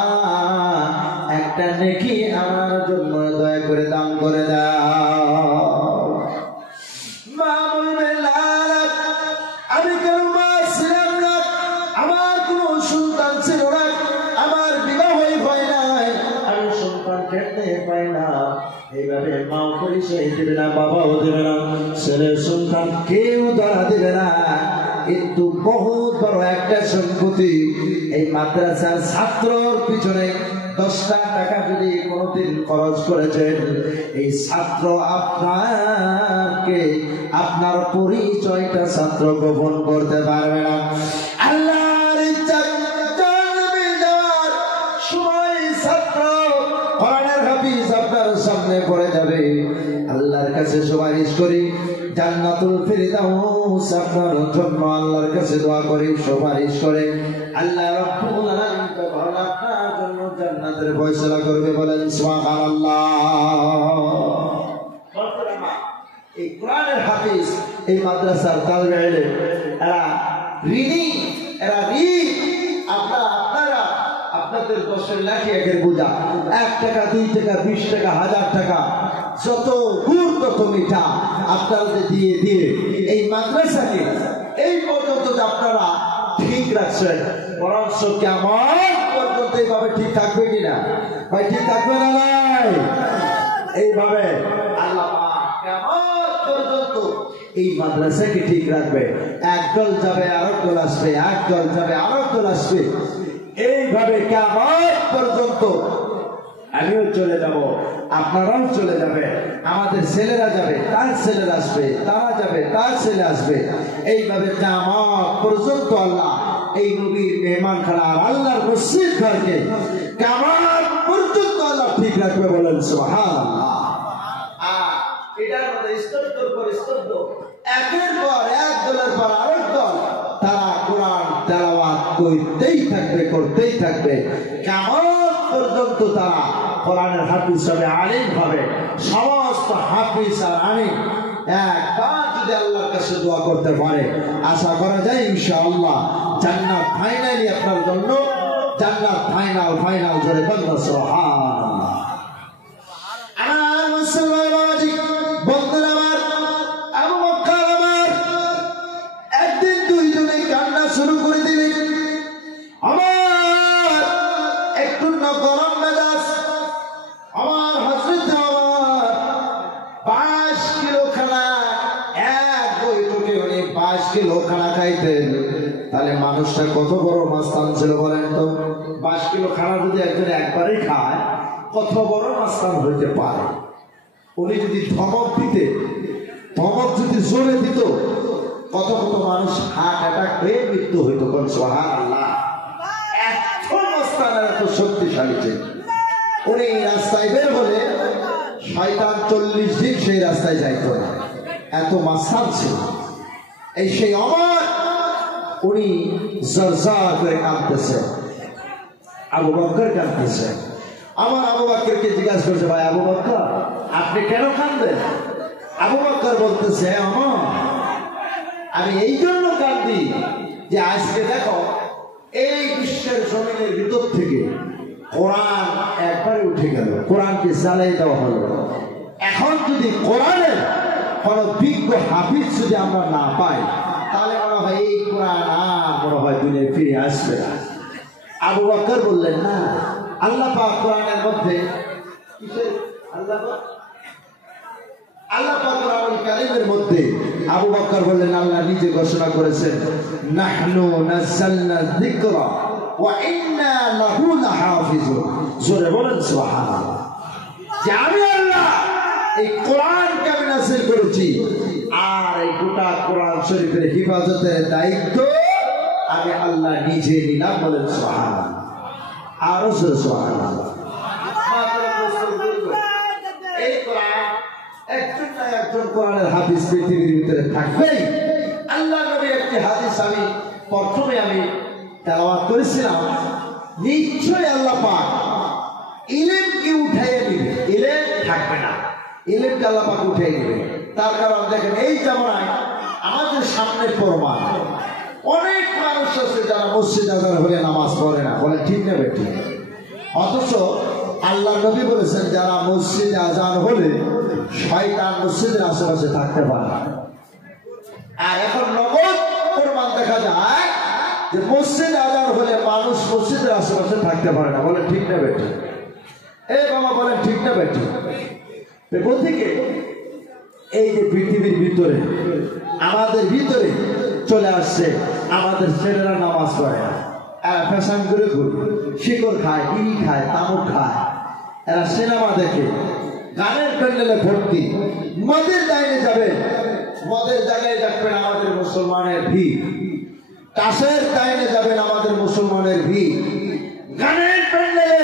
একটা নেকি আমার জন্য দয়া করে দান করে দাও। মা বলবে আমি কেন মা ছিলাম না, আমার কোনো সন্তান ছিল না, আমার বিবাহই হয় নাই, আমি সন্তান খেতে পাই না। এইভাবে মাও পরিচয় দেবে না, বাবাও দেবে না, ছেলের সন্তান কেউ ধরা দেবে না। কিন্তু বহুত বড় একটা সম্পত্তি এই মাদ্রাসার ছাত্রর পিছনে 10 টাকা যদি কোনোদিন খরচ করেছেন, এই ছাত্র আপনাকে আপনার পরিচয়টা ছাত্র গোপন করতে পারবে না। আল্লাহর ইচ্ছা জান্নাতে যাওয়ার সময় ছাত্র কোরআনের হাফিজ আপনার সামনে পড়ে যাবে। আল্লাহর কাছে সুপারিশ করি, জান্নাতুল ফিরদাউস আপনার জন্য আল্লাহর কাছে দোয়া করি, সুপারিশ করে আল্লাহ রাব্বুল আলামিন তখন আপনার জন্য জান্নাতের ফয়সালা করবে। বলেন সুবহানাল্লাহ। এই কোরআনের হাফিজ, এই মাদ্রাসার তালেবে ইলম, এরা ঋণী, এরা ঋণ। আপনারা আপনাদের 10 লাখ একের বোঝা, 1 টাকা 2 টাকা 20 টাকা 1000 টাকা যত গুড় তত মিঠা আপনারা দিয়ে দিয়ে এই মাদ্রাসাকে এই পর্যন্ত আপনারা ঠিক রাখছেন, বরঞ্চ কেমন পর্যন্ত এইভাবে ঠিক থাকবে কিনা? ভাই ঠিক থাকবে না? নাই এইভাবে আল্লাহ কেমন পর্যন্ত এই মাদ্রাসাকে ঠিক রাখবে। একদল যাবে আরেক দল আসবে, একদল যাবে আরেক দল আসবে, এইভাবে কেমন পর্যন্ত আমিও চলে যাব, আপনারাও চলে যাবে, আমাদের ছেলেরা যাবে, তার ছেলেরা আসবে, তারা যাবে, তার ছেলে আসবে, এইভাবে কিয়ামত পর্যন্ত আল্লাহ এই নবীর মেহমান খানা আল্লাহর মসজিদ ঘরকে কিয়ামত পর্যন্ত আল্লাহ ঠিক রাখবে। বলেন সুবহানাল্লাহ। আর এটার মধ্যে স্তর পর স্তর, একের পর এক দলের পর আরেক দল, তারা কোরআন তেলাওয়াত করতেই থাকবে, করতেই থাকবে, কিয়ামত পর্যন্ত তারা কোরআনের হাফিজ হবে, আলিম হবে। সমস্ত হাফিজ আর আলিম একবার যদি আল্লাহর কাছে দোয়া করতে পারে, আশা করা যায় ইনশাআল্লাহ জান্নাত ফাইনালি আপনার জন্য, জান্নাত ফাইনাল জোরে বলুন সুবহানাল্লাহ। আমার মুসলমান বাবাজি, বন্ধুরা আমার, আবু বকর আমার একদিন দুইজনে কান্না শুরু করে দিলেন। আমার একটু গরম মেজাজ, আমার হযরত আমার 5 কিলো খানা, এক বৈঠকে উনি 5 কিলো খানা খাইতেন। তাহলে মানুষটা কত বড় মাস্তান ছিল বলেন তো? 5 কিলো খানা যদি একজন একবারই খায়, কত বড় মাস্তান হইতে পারে? উনি যদি ধমক দিতে, ধমক যদি জোরে দিত, কত কত মানুষ হার্ট অ্যাটাক হয়ে মৃত্যু হইত। কোন সুবহানাল্লাহ। এত মাস্তানের এত শক্তিশালী ছিল। উনি রাস্তায় বের হলে শয়তান 40 দিন সেই রাস্তায় যাইত না, এত মাস্তান ছিল। এই সেই আমার উনি জরজার করে কাঁদতেছে, আবু বকর কাঁদতেছে। আমার আবু বকরকে জিজ্ঞাসা করছে, ভাই আবু বকর আপনি কেন কাঁদেন? আবু বকর বলতেছে, আমার আমি এই জন্য কাঁদি যে আজকে দেখো এই বিশ্বের জমিনের ভিতর থেকে কোরআন একবারে উঠে গেল, কোরআনকে জ্বালাই দেওয়া হলো। এখন যদি কোরআনের কোন বিজ্ঞ হাফিজ যদি আমরা না পাই, তাহলে মনে হয় এই কোরআন আর মনে হয় দুনিয়ায় ফিরে আসবে না। আবু বকর বললেন, না আল্লাহ পাক কোরআনের মধ্যে আল্লাহ পাক কোরআনুল কারীমের মধ্যে আবু বকর বললেন আল্লাহ নিজে ঘোষণা করেছেন নাহনু নাযালনা যিকরা ওয়া ইন্না লাহু লাহাফিজুন। জোরে বলেন সুবহানাল্লাহ। যে আমি আল্লাহ এই কোরআনকে আমি নাযিল করেছি আর এই গোটা কোরআন শরীফের হেফাজতের দায়িত্ব আমি আল্লাহ নিজে নিলাম। বলেন সুবহানাল্লাহ। আরো জোরে সুবহানাল্লাহ। এই কোরআন একজন না একজন কোরআনের হাফিজ পৃথিবীর ভিতরে থাকবেই। আল্লাহ নবী একটি হাদিস প্রথমে আমি তেলাওয়াত করেছিলাম, নিশ্চয়ই আল্লাহ পাক ইলমকে উঠাইয়ে দিবে, ইলম থাকবে না, ইলমকে আল্লাহ পাক উঠাই দিবে। তার কারণ দেখেন এই জামানায় আমাদের সামনে প্রমাণ অনেক মানুষ আছে যারা মসজিদ আজান হলে নামাজ পড়ে না। বলে ঠিক না বেঠিক? অথচ আল্লাহ নবী বলেছেন যারা মসজিদে আজান হলে শয়তান মসজিদের আশেপাশে থাকতে পারে না। আর এখন নগদ প্রমাণ দেখা যায় যে মসজিদে আজান হলে মানুষ মসজিদের আশেপাশে থাকতে পারে না। বলে ঠিক না বেঠিক? এই বাবা বলেন ঠিক না বেঠিক? প্রত্যেকে এই যে পৃথিবীর ভিতরে আমাদের ভিতরে চলে আসছে, আমাদের ছেলেরা নামাজ পড়ে না, এরা ফ্যাশন করে ঘুরে, শিকড় খায়, বিড়ি খায়, তামুক খায়, এরা সিনেমা দেখে, গানের প্যান্ডেলে ভর্তি, মদের লাইনে যাবে, মদের জায়গায় দেখবেন আমাদের মুসলমানের ভিড়, তাসের লাইনে যাবেন আমাদের মুসলমানের ভিড়, গানের প্যান্ডেলে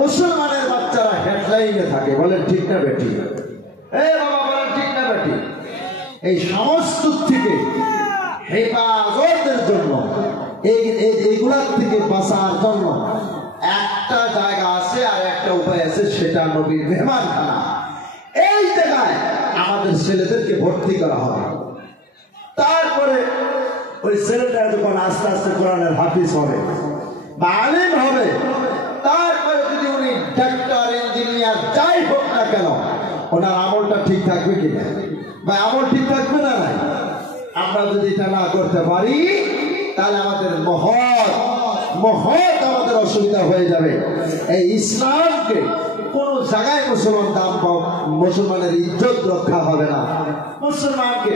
মুসলমানের বাচ্চারা হেডলাইনে থাকে। বলেন ঠিক না বেটি? এই বাবা বলেন ঠিক না বেটি? এই সমস্ত থেকে হেফাজতের জন্য, এইগুলার থেকে বাঁচার জন্য একটা জায়গা আছে আর একটা উপায় আছে, সেটা নবীর মেহমানখানা। এই জায়গায় আমাদের ছেলেদেরকে ভর্তি করা হবে। তারপরে ওই ছেলেটা যখন আস্তে আস্তে কোরআনের হাফিজ হবে বা আলিম হবে, তারপরে যদি উনি ডাক্তার, ইঞ্জিনিয়ার যাই হোক না কেন, ওনার আমলটা ঠিক থাকবে কিনা? বা আমল ঠিক থাকবে না? নাই। আমরা যদি এটা না করতে পারি তাহলে আমাদের মহৎ আমাদের অসুবিধা হয়ে যাবে। এই ইসলামকে কোন জায়গায় মুসলমান দাম পাও, মুসলমানের ইজ্জত রক্ষা হবে না। মুসলমানকে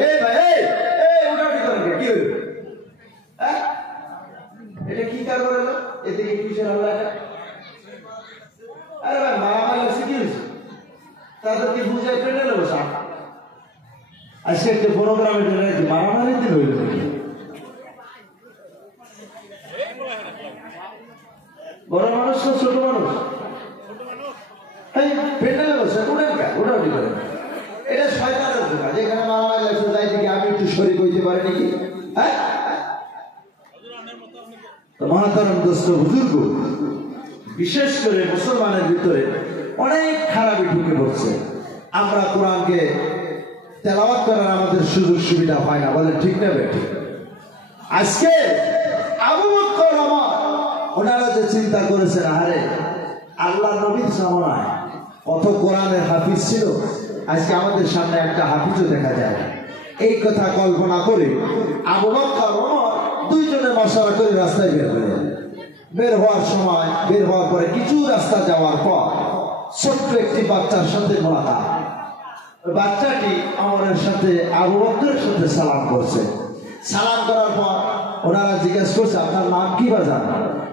এটা কি কার করে না? এদিকে কিসের আল্লাহ? আরে ভাই মারামারি আছে কি হয়েছে? তাদেরকে বুঝাই পেটে নেবো সাপ। আজকে একটা প্রোগ্রামে মারামারি দিন হইল নাকি? বড় মানুষ না ছোট মানুষ? পেন্ডেলে বসে ওটাউটি করে। এটা শয়তানের ধোঁকা। যেখানে মারামারি লাগছে যাই থেকে আমি একটু শরীক হইতে পারি নাকি? হ্যাঁ, মহাতারাম দোস্ত বুজুর্গ, বিশেষ করে মুসলমানের ভিতরে অনেক খারাপই ঢুকে পড়ছে। আমরা কোরআনকে তেলাওয়াত করার আমাদের সুযোগ সুবিধা হয় না। বলে ঠিক না বেঠিক? আজকে আবু বকর ওমর ওনারা যে চিন্তা করেছেন, আরে আল্লাহ নবীর জামানায় কত কোরআনের হাফিজ ছিল, আজকে আমাদের সামনে একটা হাফিজও দেখা যায়। এই কথা কল্পনা করে আবু বকর ওমর দুইজনে মশারা করে রাস্তায় বের হলেন। বের হওয়ার সময়, বের হওয়ার পরে কিছু রাস্তা যাওয়ার পর ছোট্ট একটি বাচ্চার সাথে মোলাকাত। বাচ্চাটি ওমরের সাথে, আবু বকরের সাথে সালাম করছে। সালাম করার পর ওনারা জিজ্ঞাসা করছে আপনার নাম কি বাজান?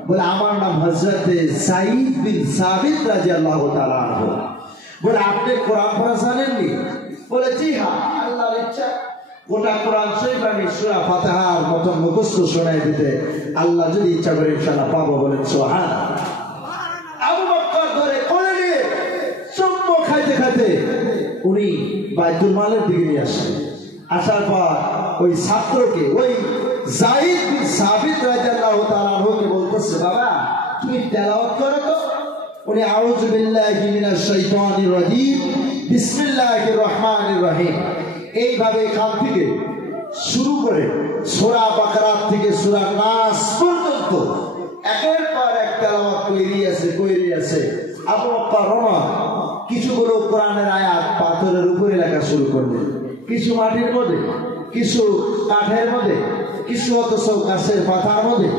বলে আমার নাম হযরতে সাঈদ বিন সাবিত রাদিয়াল্লাহু তাআলা আনহু। বলে আপনি কোরআন পড়া জানেননি? বলে জি হ্যাঁ, আল্লাহর ইচ্ছা গোটা কোরআন শরীফ আমি সূরা ফাতিহার মতো মুখস্থ শোনাই দিতে আল্লাহ যদি ইচ্ছা করে ইনশাআল্লাহ পাবো। বলেন সুবহানাল্লাহ। আবু বকর ধরে কোলে নিয়ে চুম্বু খাইতে খাইতে উনি বাইতুল মালের দিকে নিয়ে আসেন। আসার পর ওই ছাত্রকে, ওই যায়েদ বিন সাবিত রাদিয়াল্লাহু তাআলা আনহুকে বলতেছে, বাবা তুমি তেলাওয়াত করো তো। উনি আউযু বিল্লাহি মিনাশ শাইতানির রাজীম বিসমিল্লাহির রহমানির রহিম এইভাবে এখান থেকে শুরু করে সূরা বাকারা থেকে সূরা নাস পর্যন্ত একের পর এক তেলাওয়াত কইরি আছে। আবু বকর ওমর কিছুগুলো কোরআনের আয়াত পাথরের উপরে লেখা শুরু করলেন, কিছু মাটির মধ্যে, কিছু কাঠের মধ্যে, কিছু অথচ গাছের পাতার মধ্যে।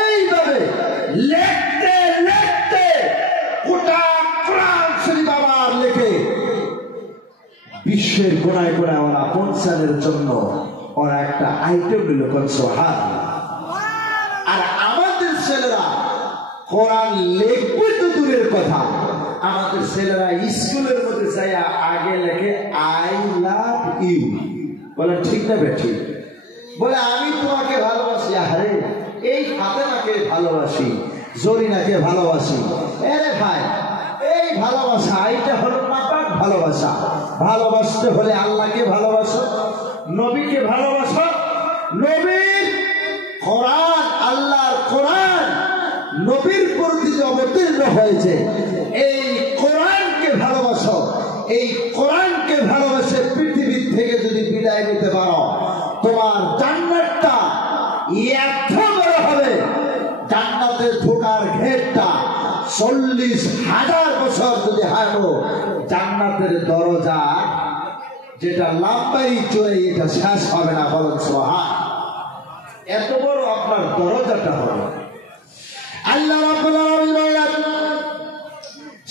এইভাবে লেখতে লেখতে বিশ্বের কোনায় কোনায় আমার আপন ছেলের জন্য ওরা একটা আইটেম নিল সুবহানাল্লাহ। আর আমাদের ছেলেরা কোরআন লিখবে তো দূরের কথা, আমাদের ছেলেরা স্কুলের মধ্যে যায় আগে লেখে আই লাভ ইউ। বলে ঠিক না বেঠিক? বলে আমি তোমাকে ভালোবাসি। আরে এই ফাতেমাকে ভালোবাসি, জরিনাকে ভালোবাসি। আরে ভাই, এই ভালোবাসা এইটা হলো নাপাক ভালোবাসা। ভালোবাসতে হলে আল্লাহকে ভালোবাসো, নবীকে ভালোবাসো। নবীর কোরআন, আল্লাহর কোরআন নবীর প্রতি যে অবতীর্ণ হয়েছে, এই কোরআনকে ভালোবাসো। এই কোরআনকে ভালোবাসে পৃথিবীর থেকে যদি বিদায় নিতে পারো, তোমার জান্নাতটা এত বড় হবে, জান্নাতে ঢোকার ঘেরটা 40,000 বছর যদি হাঁটো, জান্নাতের দরজা যেটা লম্বাই চড়ে এটা শেষ হবে না। বলেন সুবহান। এত বড় আপনার দরজাটা হবে। আল্লাহ রাব্বুল আলামিন বলেন,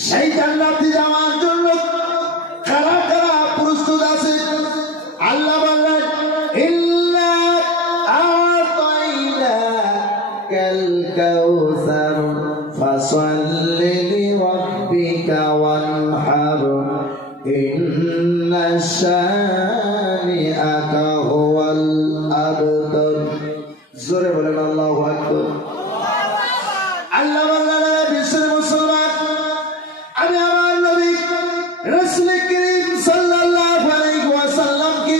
সেই জান্নাতে যাওয়ার জন্য কারা কারা প্রস্তুত আছে? আল্লাহ বলেন, ইল্লা আতাইনাকাল কাউসার ফাসাল্লি লিরাব্বিকা ওয়ানহার ইন্না শানিআকা হুয়াল আবতার। জোরে বলেন আল্লাহু আকবার। আল্লাহ বললেন, বিশ্বের মুসলমান, আমি আমার নবী রাসূল করিম সাল্লাল্লাহু আলাইহি ওয়াসাল্লামকে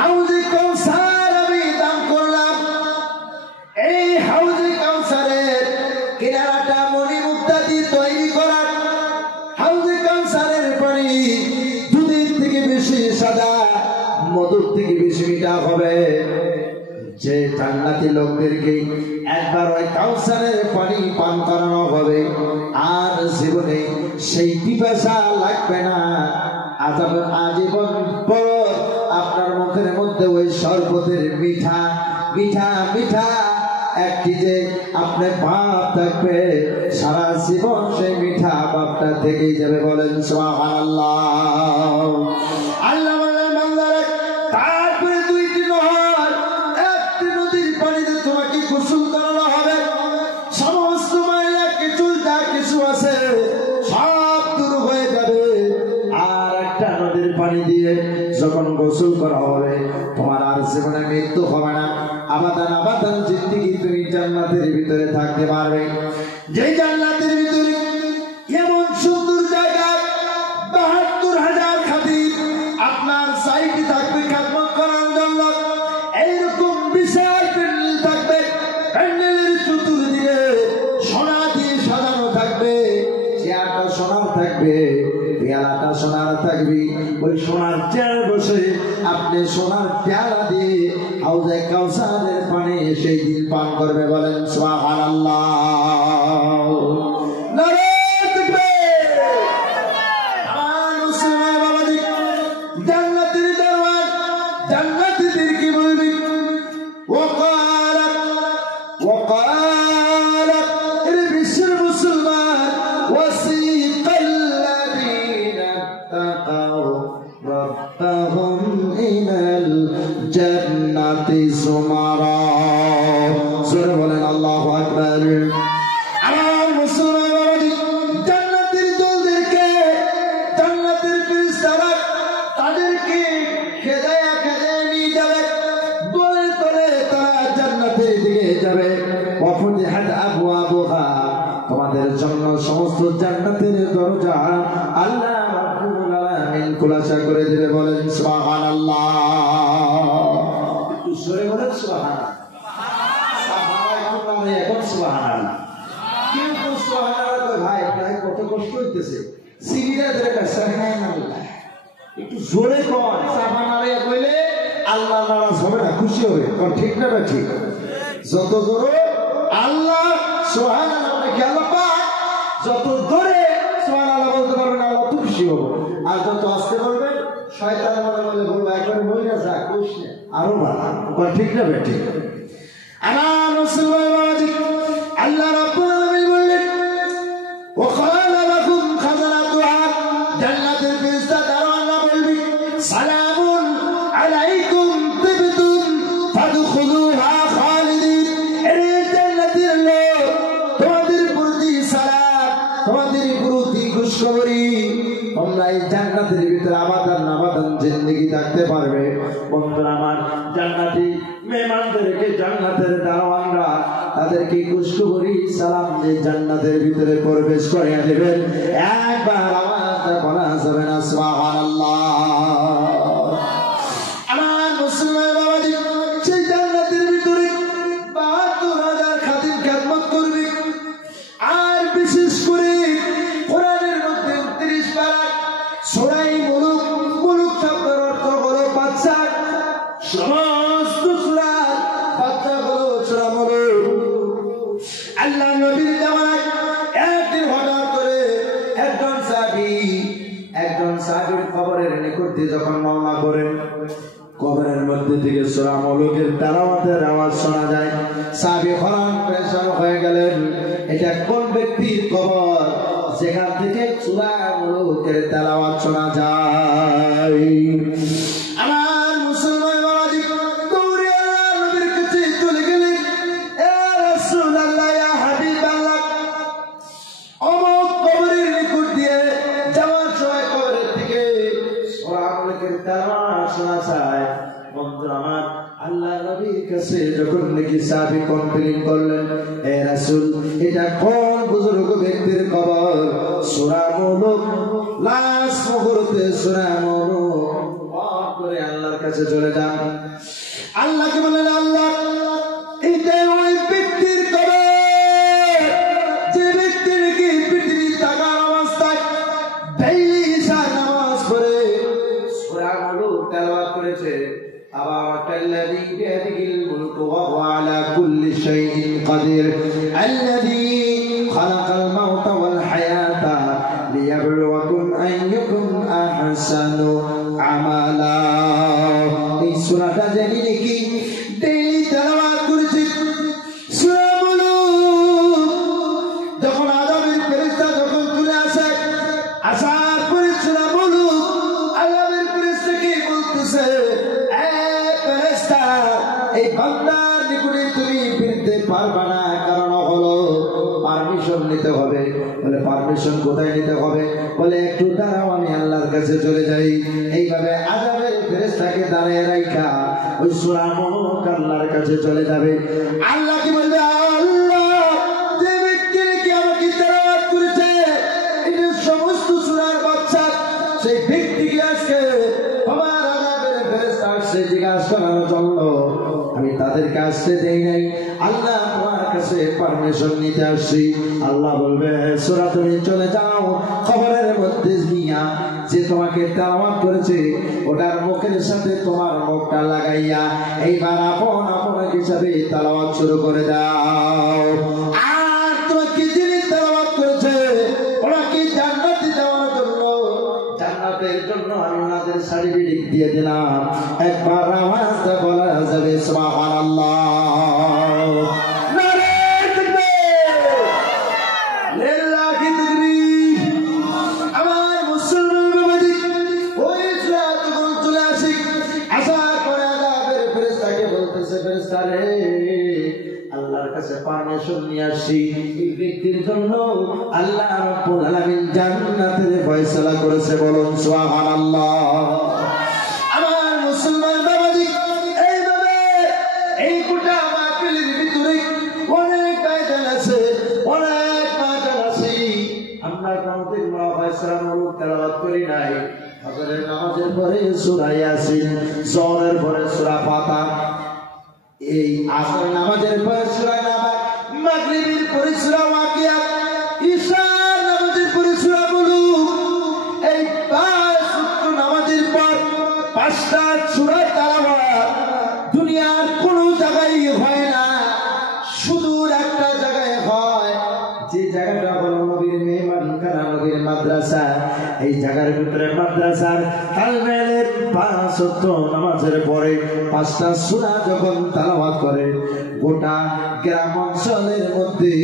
হাউজে কাউসার আমি দান করলাম। এই হাউজে কাউসারের কিনারাটা মণিমুক্তা দিয়ে তৈরি করা। হাউজে কাউসারের পানি দুধের থেকে বেশি সাদা, মধুর থেকে বেশি মিঠা হবে। যে জান্নাতি লোকদেরকে একবার ওই কাউসারের পানি পান করানো হবে, আর জীবনে সেই পিপাসা লাগবে না। আজীবন পর আপনার মুখের মধ্যে ওই শরবতের মিঠা মিঠা মিঠা একটি যে আপনার ভাব থাকবে, সারা জীবন সেই মিঠা ভাবটা থেকেই যাবে। বলেন সুবহানাল্লাহ। আল্লাহ বলেন, বান্দারে, তারপরে দুইটি নহর, একটি নদীর পানিতে তোমাকে গোসল করানো হবে। সমস্ত ময়লা কিছু যা কিছু আছে সব দূর হয়ে যাবে। আর একটা নদীর পানি দিয়ে যখন গোসল করা হবে, তোমার আর জীবনে মৃত্যু হবে না। আবাদান আবাদান জিন্দেগি তুমি জান্নাতের ভিতরে থাকতে পারবে। যে জান্নাতের ভিতরে এমন সুন্দর জায়গা, ৭২,০০০ খাদিম আপনার সাইডে থাকবে খেদমত করার জন্য। এইরকম বিশাল প্যান্ডেল থাকবে। প্যান্ডেলের চতুর্দিকে সোনা দিয়ে সাজানো থাকবে। চেয়ারটা সোনার থাকবে, পেয়ালাটা সোনার থাকবে। ওই সোনার চেয়ার বসে আপনি সোনার পেয়ালা দিয়ে হাউজে কাউসারের পানি সেই দিন পান করবে। বলেন সুবহানাল্লাহ। নারে তাকবীর। আমার মুসলমান বাবাজি, জান্নাতের দরওয়াজ জান্নাতীদের কি বলবে? ওয়াকালাত এর বিশ্বের মুসলমান, ওয়াসিকাল্লাযীনা তাকাউ রাব্বাহুম ইলাল জান্নাতি যুমারা। সূরা বলেন আল্লাহু আকবার। আমার মুসলমান বাবাজি, জান্নাতের দলদেরকে জান্নাতের ফেরেশতারা তাদেরকে খেদায়া খেদায়া নিয়ে যাবে। দলে দলে তারা জান্নাতের দিকে যাবে। ওয়াফুতিহাত আবওয়াবুহা, তোমাদের জন্য সমস্ত জান্নাতের দরজা আল্লাহ রাব্বুল আলামিন খোলাসা করে দিবে। বলেন সুবহানাল্লাহ। একটু জোরে বলেন সুবহানাল্লাহ। সুবহানাল্লাহ। এখন সুবহানাল্লাহ। কেউ তো সুবহানাল্লাহ ভাই, ভাই কত কষ্ট হইতেছে। সিরিরা ধরে সুবহানাল্লাহ। একটু জোরে কর। সুবহানাল্লাহ কইলে আল্লাহ নারাজ হবে না, খুশি হবে। কোন ঠিক না? ঠিক। যত জোরে আল্লাহ সুবহানাল্লাহ গেল পাক, যত জোরে সুবহানাল্লাহ বলতে পারবেন আল্লাহ তো খুশি হবে। আর যত আস্তে বলবেন শয়তান মনে মনে বলবে একবার বইরা যা খুশ না, আরো ভালো। কোন ঠিক না? ঠিক। আমার মুসলমান বাবাজি, আল্লাহ রাব্বুল আলামিন বললেন, ওয়াকালা লাকুম খাজানাতুহা, জান্নাতের ফেরেশতা দারোয়ানরা বলবে, গুরু কি খুশখবরি, তোমরা এই জান্নাতের ভিতরে আবাদান আবাদান জিন্দেগি থাকতে পারবে। বন্ধুরা আমার, জান্নাতি মেহমানদেরকে জান্নাতের দারোয়ানরা তাদেরকে খুশখবরি সালাম দিয়ে জান্নাতের ভিতরে প্রবেশ করিয়ে দেবেন। একবার আওয়াজ বলা যাবে না সুবহানাল্লাহ। আমার মুসলমান বাবাজি, সেই জান্নাতের ভিতরে ৭২,০০০ খাদিম খেদমত করবে। আর বিশেষ করে কোরআনের মধ্যে ৩৯ পারা সূরা মুলুক, মুলুক শব্দের অর্থ হলো বাচ্চা, সমস্ত সূরার বাচ্চা হলো সূরা মুলুক। আল্লাহ নবীর জামানায় একদিন হঠাৎ করে একজন সাহাবীর কবরের নিকট দিয়ে যখন মামলা করেন, কবরের মধ্যে থেকে সূরা মুলুকের তেলাওয়াতের আওয়াজ শোনা যায়। সাহাবী হরান পেরেশান হয়ে গেলেন, এটা কোন ব্যক্তির কবর যেখান থেকে সূরা মুলুকের তেলাওয়াত শোনা যায়? আমার মুসলমান বাবাজি, দৌড়ে আল্লাহ নবীর কাছে চলে গেলেন। এ রাসূলুল্লাহ, ইয়া হাবিবাল্লাহ, অমুক কবরের নিকট দিয়ে যাওয়ার সময় কবরের থেকে সূরা মুলুকের তেলাওয়াত শোনা যায়। বন্ধু আমার, আল্লাহ নবীর কাছে যখন নাকি সাহাবী কমপ্লেইন করলেন, এ রাসূল, এটা কোন বুজুর্গ ব্যক্তির কবর? সূরা মুলুক, লাস্ট মুহূর্তে সূরা মুলুক পাঠ করে আল্লাহর কাছে চলে যান। আল্লাহকে বলেন, আল্লাহ, এটা ওই ব্যক্তির কবর যে ব্যক্তি নাকি পৃথিবীর থাকা অবস্থায় ডেইলি ঈশা নামাজ পড়ে সূরা মুলুক তেলাওয়াত করেছে। تبارك الذي بيده الملك وهو على كل شيء قدير الذي خلق الموت والحياة ليبلوكم أيكم أحسن عملا। এই সূরাটা জানি নাকি ডেইলি তেলাওয়াত করেছে। সূরা মুলুক যখন আযাবের ফেরেশতা যখন চলে আসে, আসার পরে সূরা মুলুক আযাবের ফেরেশতাকে বলতেছে, এই বান্দার নিকটে তুমি ফিরতে পারবে না, কারণ হলো পারমিশন নিতে হবে। বলে পারমিশন কোথায় নিতে হবে? বলে একটু দাঁড়াও, আমি আল্লাহর কাছে চলে যাই। এইভাবে আযাবের ফেরেশতাকে দাঁড়িয়ে রাখা ওই সূরা মুলুক আল্লাহর কাছে চলে যাবে। আল্লাহ কি বলবে, আল্লাহ, যে ব্যক্তি কি আমাকে তেলাওয়াত করেছে এটা সমস্ত সূরার বাচ্চা, সেই ব্যক্তিকে আজকে আমার আযাবের ফেরেশতা আসছে জিজ্ঞাসা করার জন্য, আমি তাদেরকে আসতে দেই নাই, আল্লাহ তোমার কাছে পারমিশন নিতে আসছি। আল্লাহ বলবে, সূরা তুমি চলে যাও, কবরের মধ্যে নিয়া যে তোমাকে তেলাওয়াত করেছে ওটার মুখের সাথে তোমার মুখটা লাগাইয়া এইবার আপন আপন হিসাবে তেলাওয়াত শুরু করে দাও। আর তোমাকে যিনি তেলাওয়াত করেছে ওরা কি জান্নাতে যাওয়ার জন্য, জান্নাতের জন্য আমি ওনাদের সার্টিফিকেট দিয়ে দিলাম। একবার আওয়াজ বলা যাবে সুবহানাল্লাহ। নারে তাকবীর, লিল্লাহি তাকবীর। আমার মুসলমান বাবাজি, ওই সূরা যখন চলে আসে, আসার পরে আযাবের ফেরেশতাকে বলতেছে, ফেরেশতা রে, আল্লাহর কাছে পারমিশন নিয়ে আসি, এই ব্যক্তির জন্য আল্লাহ রাব্বুল আলামিন জান্নাতের ফয়সালা করেছে। বলুন সুবহানাল্লাহ। আমার মুসলমান বাবাজি, এইভাবে এই গোটা মাহফিলের ভিতরে অনেক আয়াত আছে, অনেক আয়াত আছে। আমরা কোনদিন ফয়সালা মুলুক তেলাওয়াত করি নাই। ফজরের নামাজের পরে সূরা ইয়াসিন, যোহরের পরে সূরা ফাতিহা, এই আসর নামাজের পরে সূরা নাবা, মাগরিবের পরে সূরা ওয়াকিয়া, ঈশার নামাজের পরে সূরা মুলুক। এই পাঁচ ওয়াক্ত নামাজের পর পাঁচটা সূরা তেলাওয়াত দুনিয়ার কোনো জায়গায় হয় না, শুধু একটা জায়গায় হয়, যে জায়গাটা হলো নবীর মেহমানখানা, নবীর মাদ্রাসা। এই জায়গার ভিতরে মাদ্রাসার তালবেলের পাঁচ ওয়াক্ত নামাজের পরে পাঁচটা সূরা যখন তেলাওয়াত করে, গোটা গ্রাম অঞ্চলের মধ্যে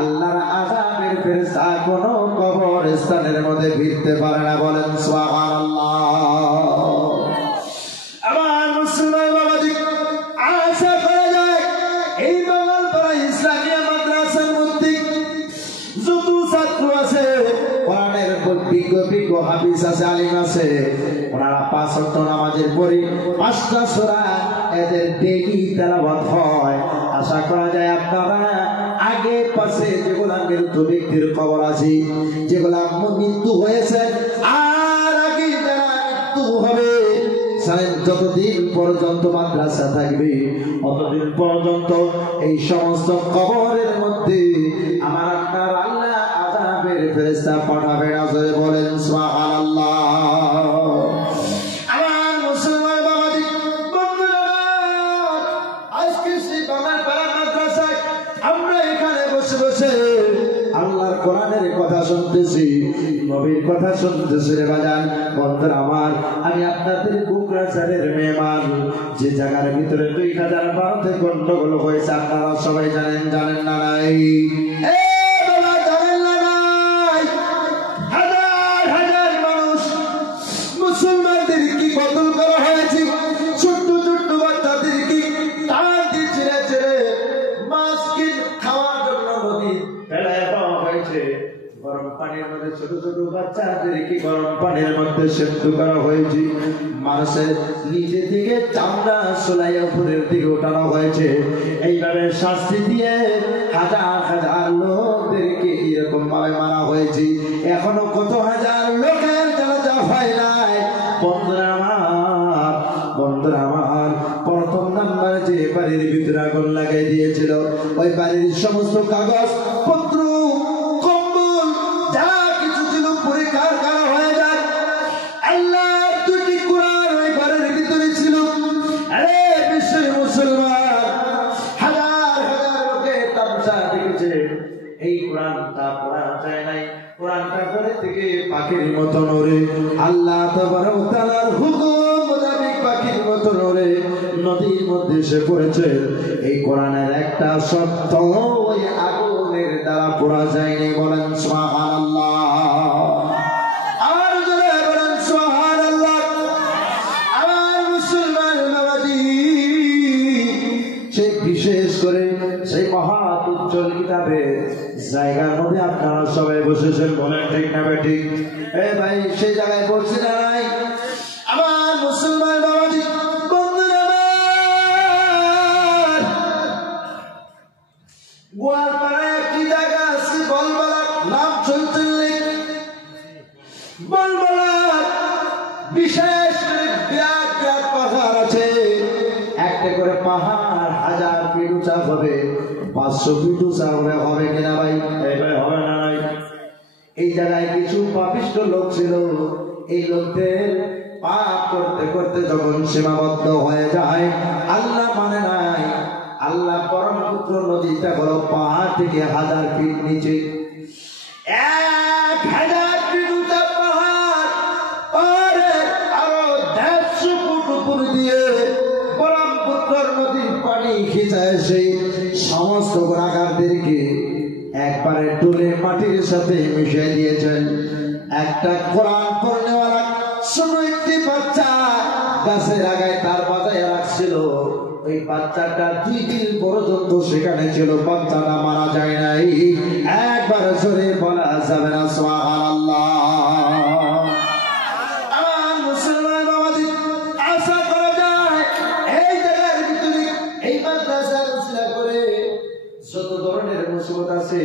আল্লাহর আযাবের ফেরেশতা কোনো কবরস্থানের মধ্যে ভিড়তে পারে না। বলেন সুবহানাল্লাহ। আমার মুসলমান বাবাজি, আশা করা যায় এই বাঙালপাড়া ইসলামিয়া মাদ্রাসার মধ্যে যত ছাত্র আছে বিজ্ঞ বিজ্ঞ হাফিজ আছে, আলিম আছে, ওনারা 5 ওয়াক্ত নামাজের পরে 5টা সূরা এদের ডেইলি তেলাওয়াত হয়। আশা করা যায় আপনারা আগে পাশে যেগুলা মৃত ব্যক্তির খবর আছে, যেগুলা মৃত্যু হয়েছে আর আগে যারা মৃত্যু হবে, যতদিন পর্যন্ত মাদ্রাসা থাকবে ততদিন পর্যন্ত এই সমস্ত কবরের মধ্যে আমার আপনার আল্লাহ আযাবের ফেরেশতা পাঠাবেন। আসলে বলেন সুবহানাল্লাহ। আমার মুসলমান বাবাজি বন্ধুরা, আজকে সেই বাবার পাড়া মাদ্রাসায় আমরা এখানে বসে বসে আল্লাহর কোরআনের কথা শুনতেছি, নবীর কথা শুনতেছি রে বাজান। বন্ধুরা আমার, আমি আপনাদের কোকরাঝাড়ের মেহমান। যে জায়গার ভিতরে 2012 গন্ডগোল হয়েছে আপনারা সবাই জানেন, জানেন না নাই? জানেন না নাই? হাজার হাজার মানুষ মুসলমানদের কি কতল করা হয়েছে, ছোট্ট ছোট্ট বাচ্চাদেরকে টান দিয়ে ছেড়ে ছেড়ে মাছ খাওয়ার জন্য নদী ফেলায় দেওয়া হয়েছে। গরম পানির মধ্যে ছোট ছোট বাচ্চাদেরকে গরম পানির মধ্যে সেদ্ধ করা হয়েছে। মানুষের নিচে থেকে চামড়া সোলাইয়া উপরের দিকে ওঠানো হয়েছে। এইভাবে শাস্তি দিয়ে হাজার হাজার লোকদেরকে এরকম ভাবে মারা হয়েছে। এখনো কত হাজার লোকের জানাজা হয় নাই। বন্ধুরা আমার, বন্ধুরা আমার, প্রথম নাম্বার যে বাড়ির ভিতরে আগুন লাগাই দিয়েছিল, ওই বাড়ির সমস্ত কাগজ পত্র কম্বল যা কিছু ছিল পরীক্ষার করা হয়ে যায়। আল্লাহর 2টি কোরআন ওই বাড়ির ভিতরে ছিল। আরে বিশ্বের মুসলমান হাজার হাজার লোকে তামসা দেখেছে। এই কোরআনটা পড়া যায় নাই, কোরআনটা করে থেকে পাখির মতো নড়ে। আল্লাহ তাবারক ওয়া তাআলার হুকুম মোতাবেক পাখির মতো নড়ে নদীর মধ্যে এসে পড়েছে। এই কোরআনের একটা শব্দ ওই আগুনের দ্বারা পড়া যায়নি। বলেন সুবহানাল্লাহ। আর জোরে বলেন সুবহানাল্লাহ। আমার মুসলমান বাবাজি, সেই বিশেষ করে সেই মহা উজ্জ্বল কিতাবের জায়গার মধ্যে আপনারা সবাই বসেছেন, বলেন ঠিক না ঠিক? ভাই সেই জায়গায় বসছি না নাই? আমার মুসলমান বাবাজি বন্ধুরা, গোয়ালপাড়ায় একটি জায়গা আছে বলবলা, নাম চলতে বলবলা। বিশেষ করে বিরাট বিরাট পাহাড় আছে। একটা করে পাহাড় 1000 ফিট উঁচা হবে, 500 ফিট উঁচা হবে কিনা ভাই? এইভাবে হবে না নাই? এই জায়গায় কিছু পাপিষ্ঠ লোক ছিল। এই লোকদের পাপ করতে করতে যখন সীমাবদ্ধ হয়ে যায়, আল্লাহ মানে নাই। আল্লাহ পরম পুত্র নদীটা হলো পাহাড় থেকে 1000 ফিট নিচে, 1000 ফিট উঁচা পাহাড়, আরো 150 ফুট উপর দিয়ে পরম পুত্র নদীর পানি খিচা এসে সমস্ত গুনাহগারদেরকে একবারে টুলে মাটির সাথে মিশিয়ে দিয়েছেন। একটা কোরআন পড়নেওয়ালা ছোট একটি বাচ্চা গাছের আগায় তার বাজায় রাখছিল। ওই বাচ্চাটা 2 দিন পর্যন্ত সেখানে ছিল, বাচ্চাটা মারা যায় নাই। একবার জোরে বলা যাবে না সুবহানাল্লাহ। আমার মুসলমান বাবাজি, আশা করা যায় এই জায়গার ভিতরে এই মাদ্রাসার উসিলা করে যত ধরনের মুসিবত আছে,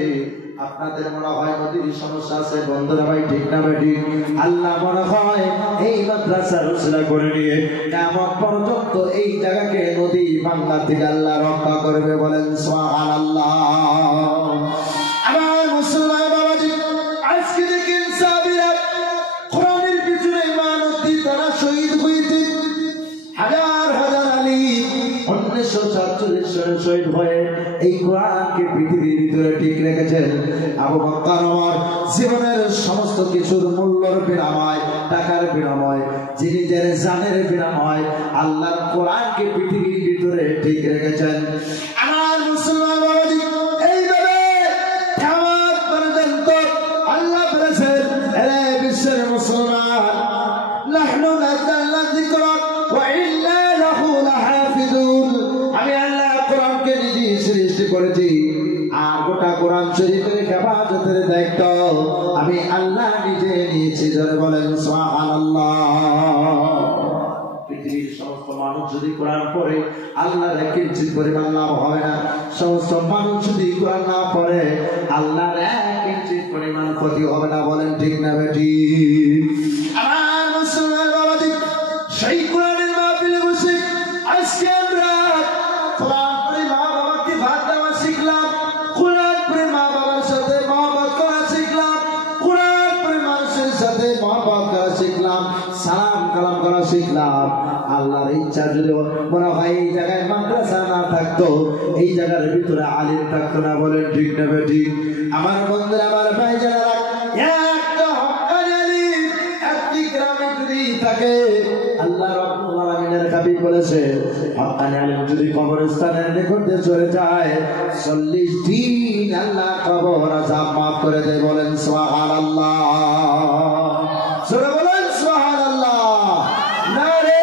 আপনাদের মনে হয় নদীর সমস্যা আছে, বন্ধুরা ভাই ঠিক না ভাই ঠিক? আল্লাহ মনে হয় এই মাদ্রাসার উসিলা করে নিয়ে কিয়ামত পর্যন্ত এই জায়গাকে নদী বাংলা থেকে আল্লাহ রক্ষা করবে। বলেন সুবহানাল্লাহ। আমার মুসলমান বাবাজি, আজকে দেখেন সাহাবীরা কোরআনের পিছনে মানবী তারা শহীদ হয়েছে। হাজার হাজার আলিম 1947 সালে শহীদ হয়ে এই কোরআনকে পৃথিবীর ভিতরে ঠিক রেখেছেন। আবু বকর ওমর জীবনের সমস্ত কিছুর মূল্যের বিনিময়, টাকার বিনিময়, নিজের জানের বিনিময় আল্লাহর কোরআনকে পৃথিবীর ভিতরে ঠিক রেখেছেন। আমার মুসলমান বাবাজি, এইভাবে কিয়ামত পর্যন্ত আল্লাহ বলেছেন, হে বিশ্বের মুসলমান, নাহনু নাযালনা যিকরা ওয়া ইন্না লাহু লাহাফিজুন। আমি আল্লাহ কোরআনকে নিজে সৃষ্টি করেছি আর গোটা কোরআন শরীফের হেফাজতের দায়িত্ব আমি আল্লাহ নিজে নিয়েছি। জোরে বলেন সুবহানাল্লাহ। পৃথিবীর সমস্ত মানুষ যদি কোরআন পড়ে আল্লাহর কিঞ্চিত পরিমাণ লাভ হবে না। সমস্ত মানুষ যদি কোরআন না পড়ে আল্লাহর কিঞ্চিত পরিমাণ ক্ষতি হবে না। বলেন ঠিক না বেঠিক? আমার মুসলমান বাবাজি, সেই কোরআনের মাহফিলে বসে আজকে আমরা কোরআন পড়ে মা বাবাকে ভাত দেওয়া শিখলাম, কোরআন পড়ে মা বাবার সাথে মহব্বত করা শিখলাম, কোরআন পড়ে মানুষের সাথে মহব্বত করা শিখলাম, সালাম কালাম করা শিখলাম। আল্লাহর ইচ্ছা যদি মনে হয় এই জায়গায় মাদ্রাসা না থাকতো, এই জায়গার ভিতরে আলিম থাকতো না। বলেন ঠিক না বেঠিক? আমার বন্ধুরা, আমার ভাইজানেরা, একটা হক্কানি আলিম একটি গ্রামে যদি থাকে, আল্লাহ রাব্বুল আলামিনের হাবিব বলেছে হক্কানি আলিম যদি কবরস্থানের নিকটে চলে যায় 40 দিন আল্লাহ কবর আযাব মাফ করে দেয়। বলেন সুবহানাল্লাহ। সূরা বলেন সুবহানাল্লাহ। নারে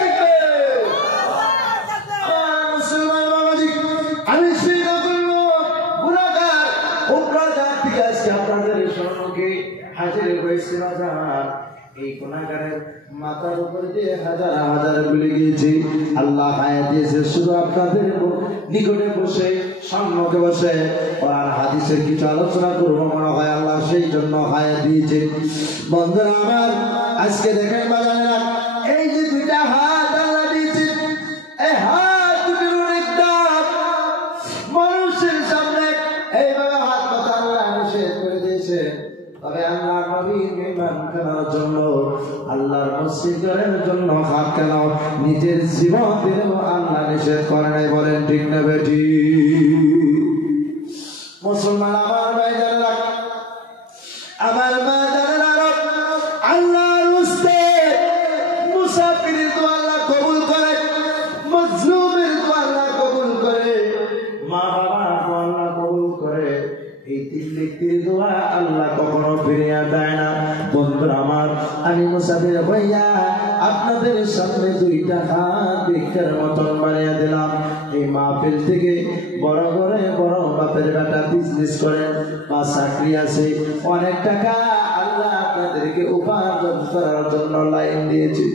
তাকবীর। আমার মুসলমান বাবাজি, আমি সেই রকম গুনাহগার উপরাজার থেকে আজকে আপনাদের সম্মুখে হাজির হয়েছি। বাজার এই গুনাহগারের মাথার উপর দিয়ে হাজার হাজার গুলি গিয়েছে। আল্লাহ হায়াত দিয়েছে শুধু আপনাদের নিকটে বসে, সম্মুখে বসে কোরআন হাদিসের কিছু আলোচনা করবো মনে হয় আল্লাহ সেই জন্য হায়াত দিয়েছে। বন্ধুরা আমার, আজকে দেখেন বাজানেরা, এই যে দুইটা হাত আল্লাহ দিয়েছে, এই হাত দুটির অনেক দাম। মানুষের সামনে এইভাবে হাত পাতা আল্লাহ নিষেধ করে দিয়েছে। তবে আল্লাহ নবীর মেহমান কেনার জন্য, আল্লাহর মসজিদের জন্য হাত কেন নিজের জীবন দিলেও আল্লাহ নিষেধ করে নাই। বলেন ঠিক না বেঠিক? মুসলমান আমার ভাইজানেরা, আমার ভাইজানেরা, আল্লাহর রাস্তে মুসাফিরের দোয়া আল্লাহ কবুল করে, মজলুমের দোয়া আল্লাহ কবুল করে, মা বাবার দোয়া আল্লাহ কবুল করে। এই তিন ব্যক্তির দোয়া আল্লাহ কখনো ফিরিয়ে দেয় না। বন্ধুরা আমার, আমি মুসাফির হইয়া আপনাদের সামনে দুইটা হাত ভিক্ষার মতন বানিয়ে দিলাম। এই মাহফিল থেকে বড় করে বড় বাপের বেটা বিজনেস করেন বা চাকরি আছে, অনেক টাকা আল্লাহ আপনাদেরকে উপার্জন করার জন্য লাইন দিয়েছে।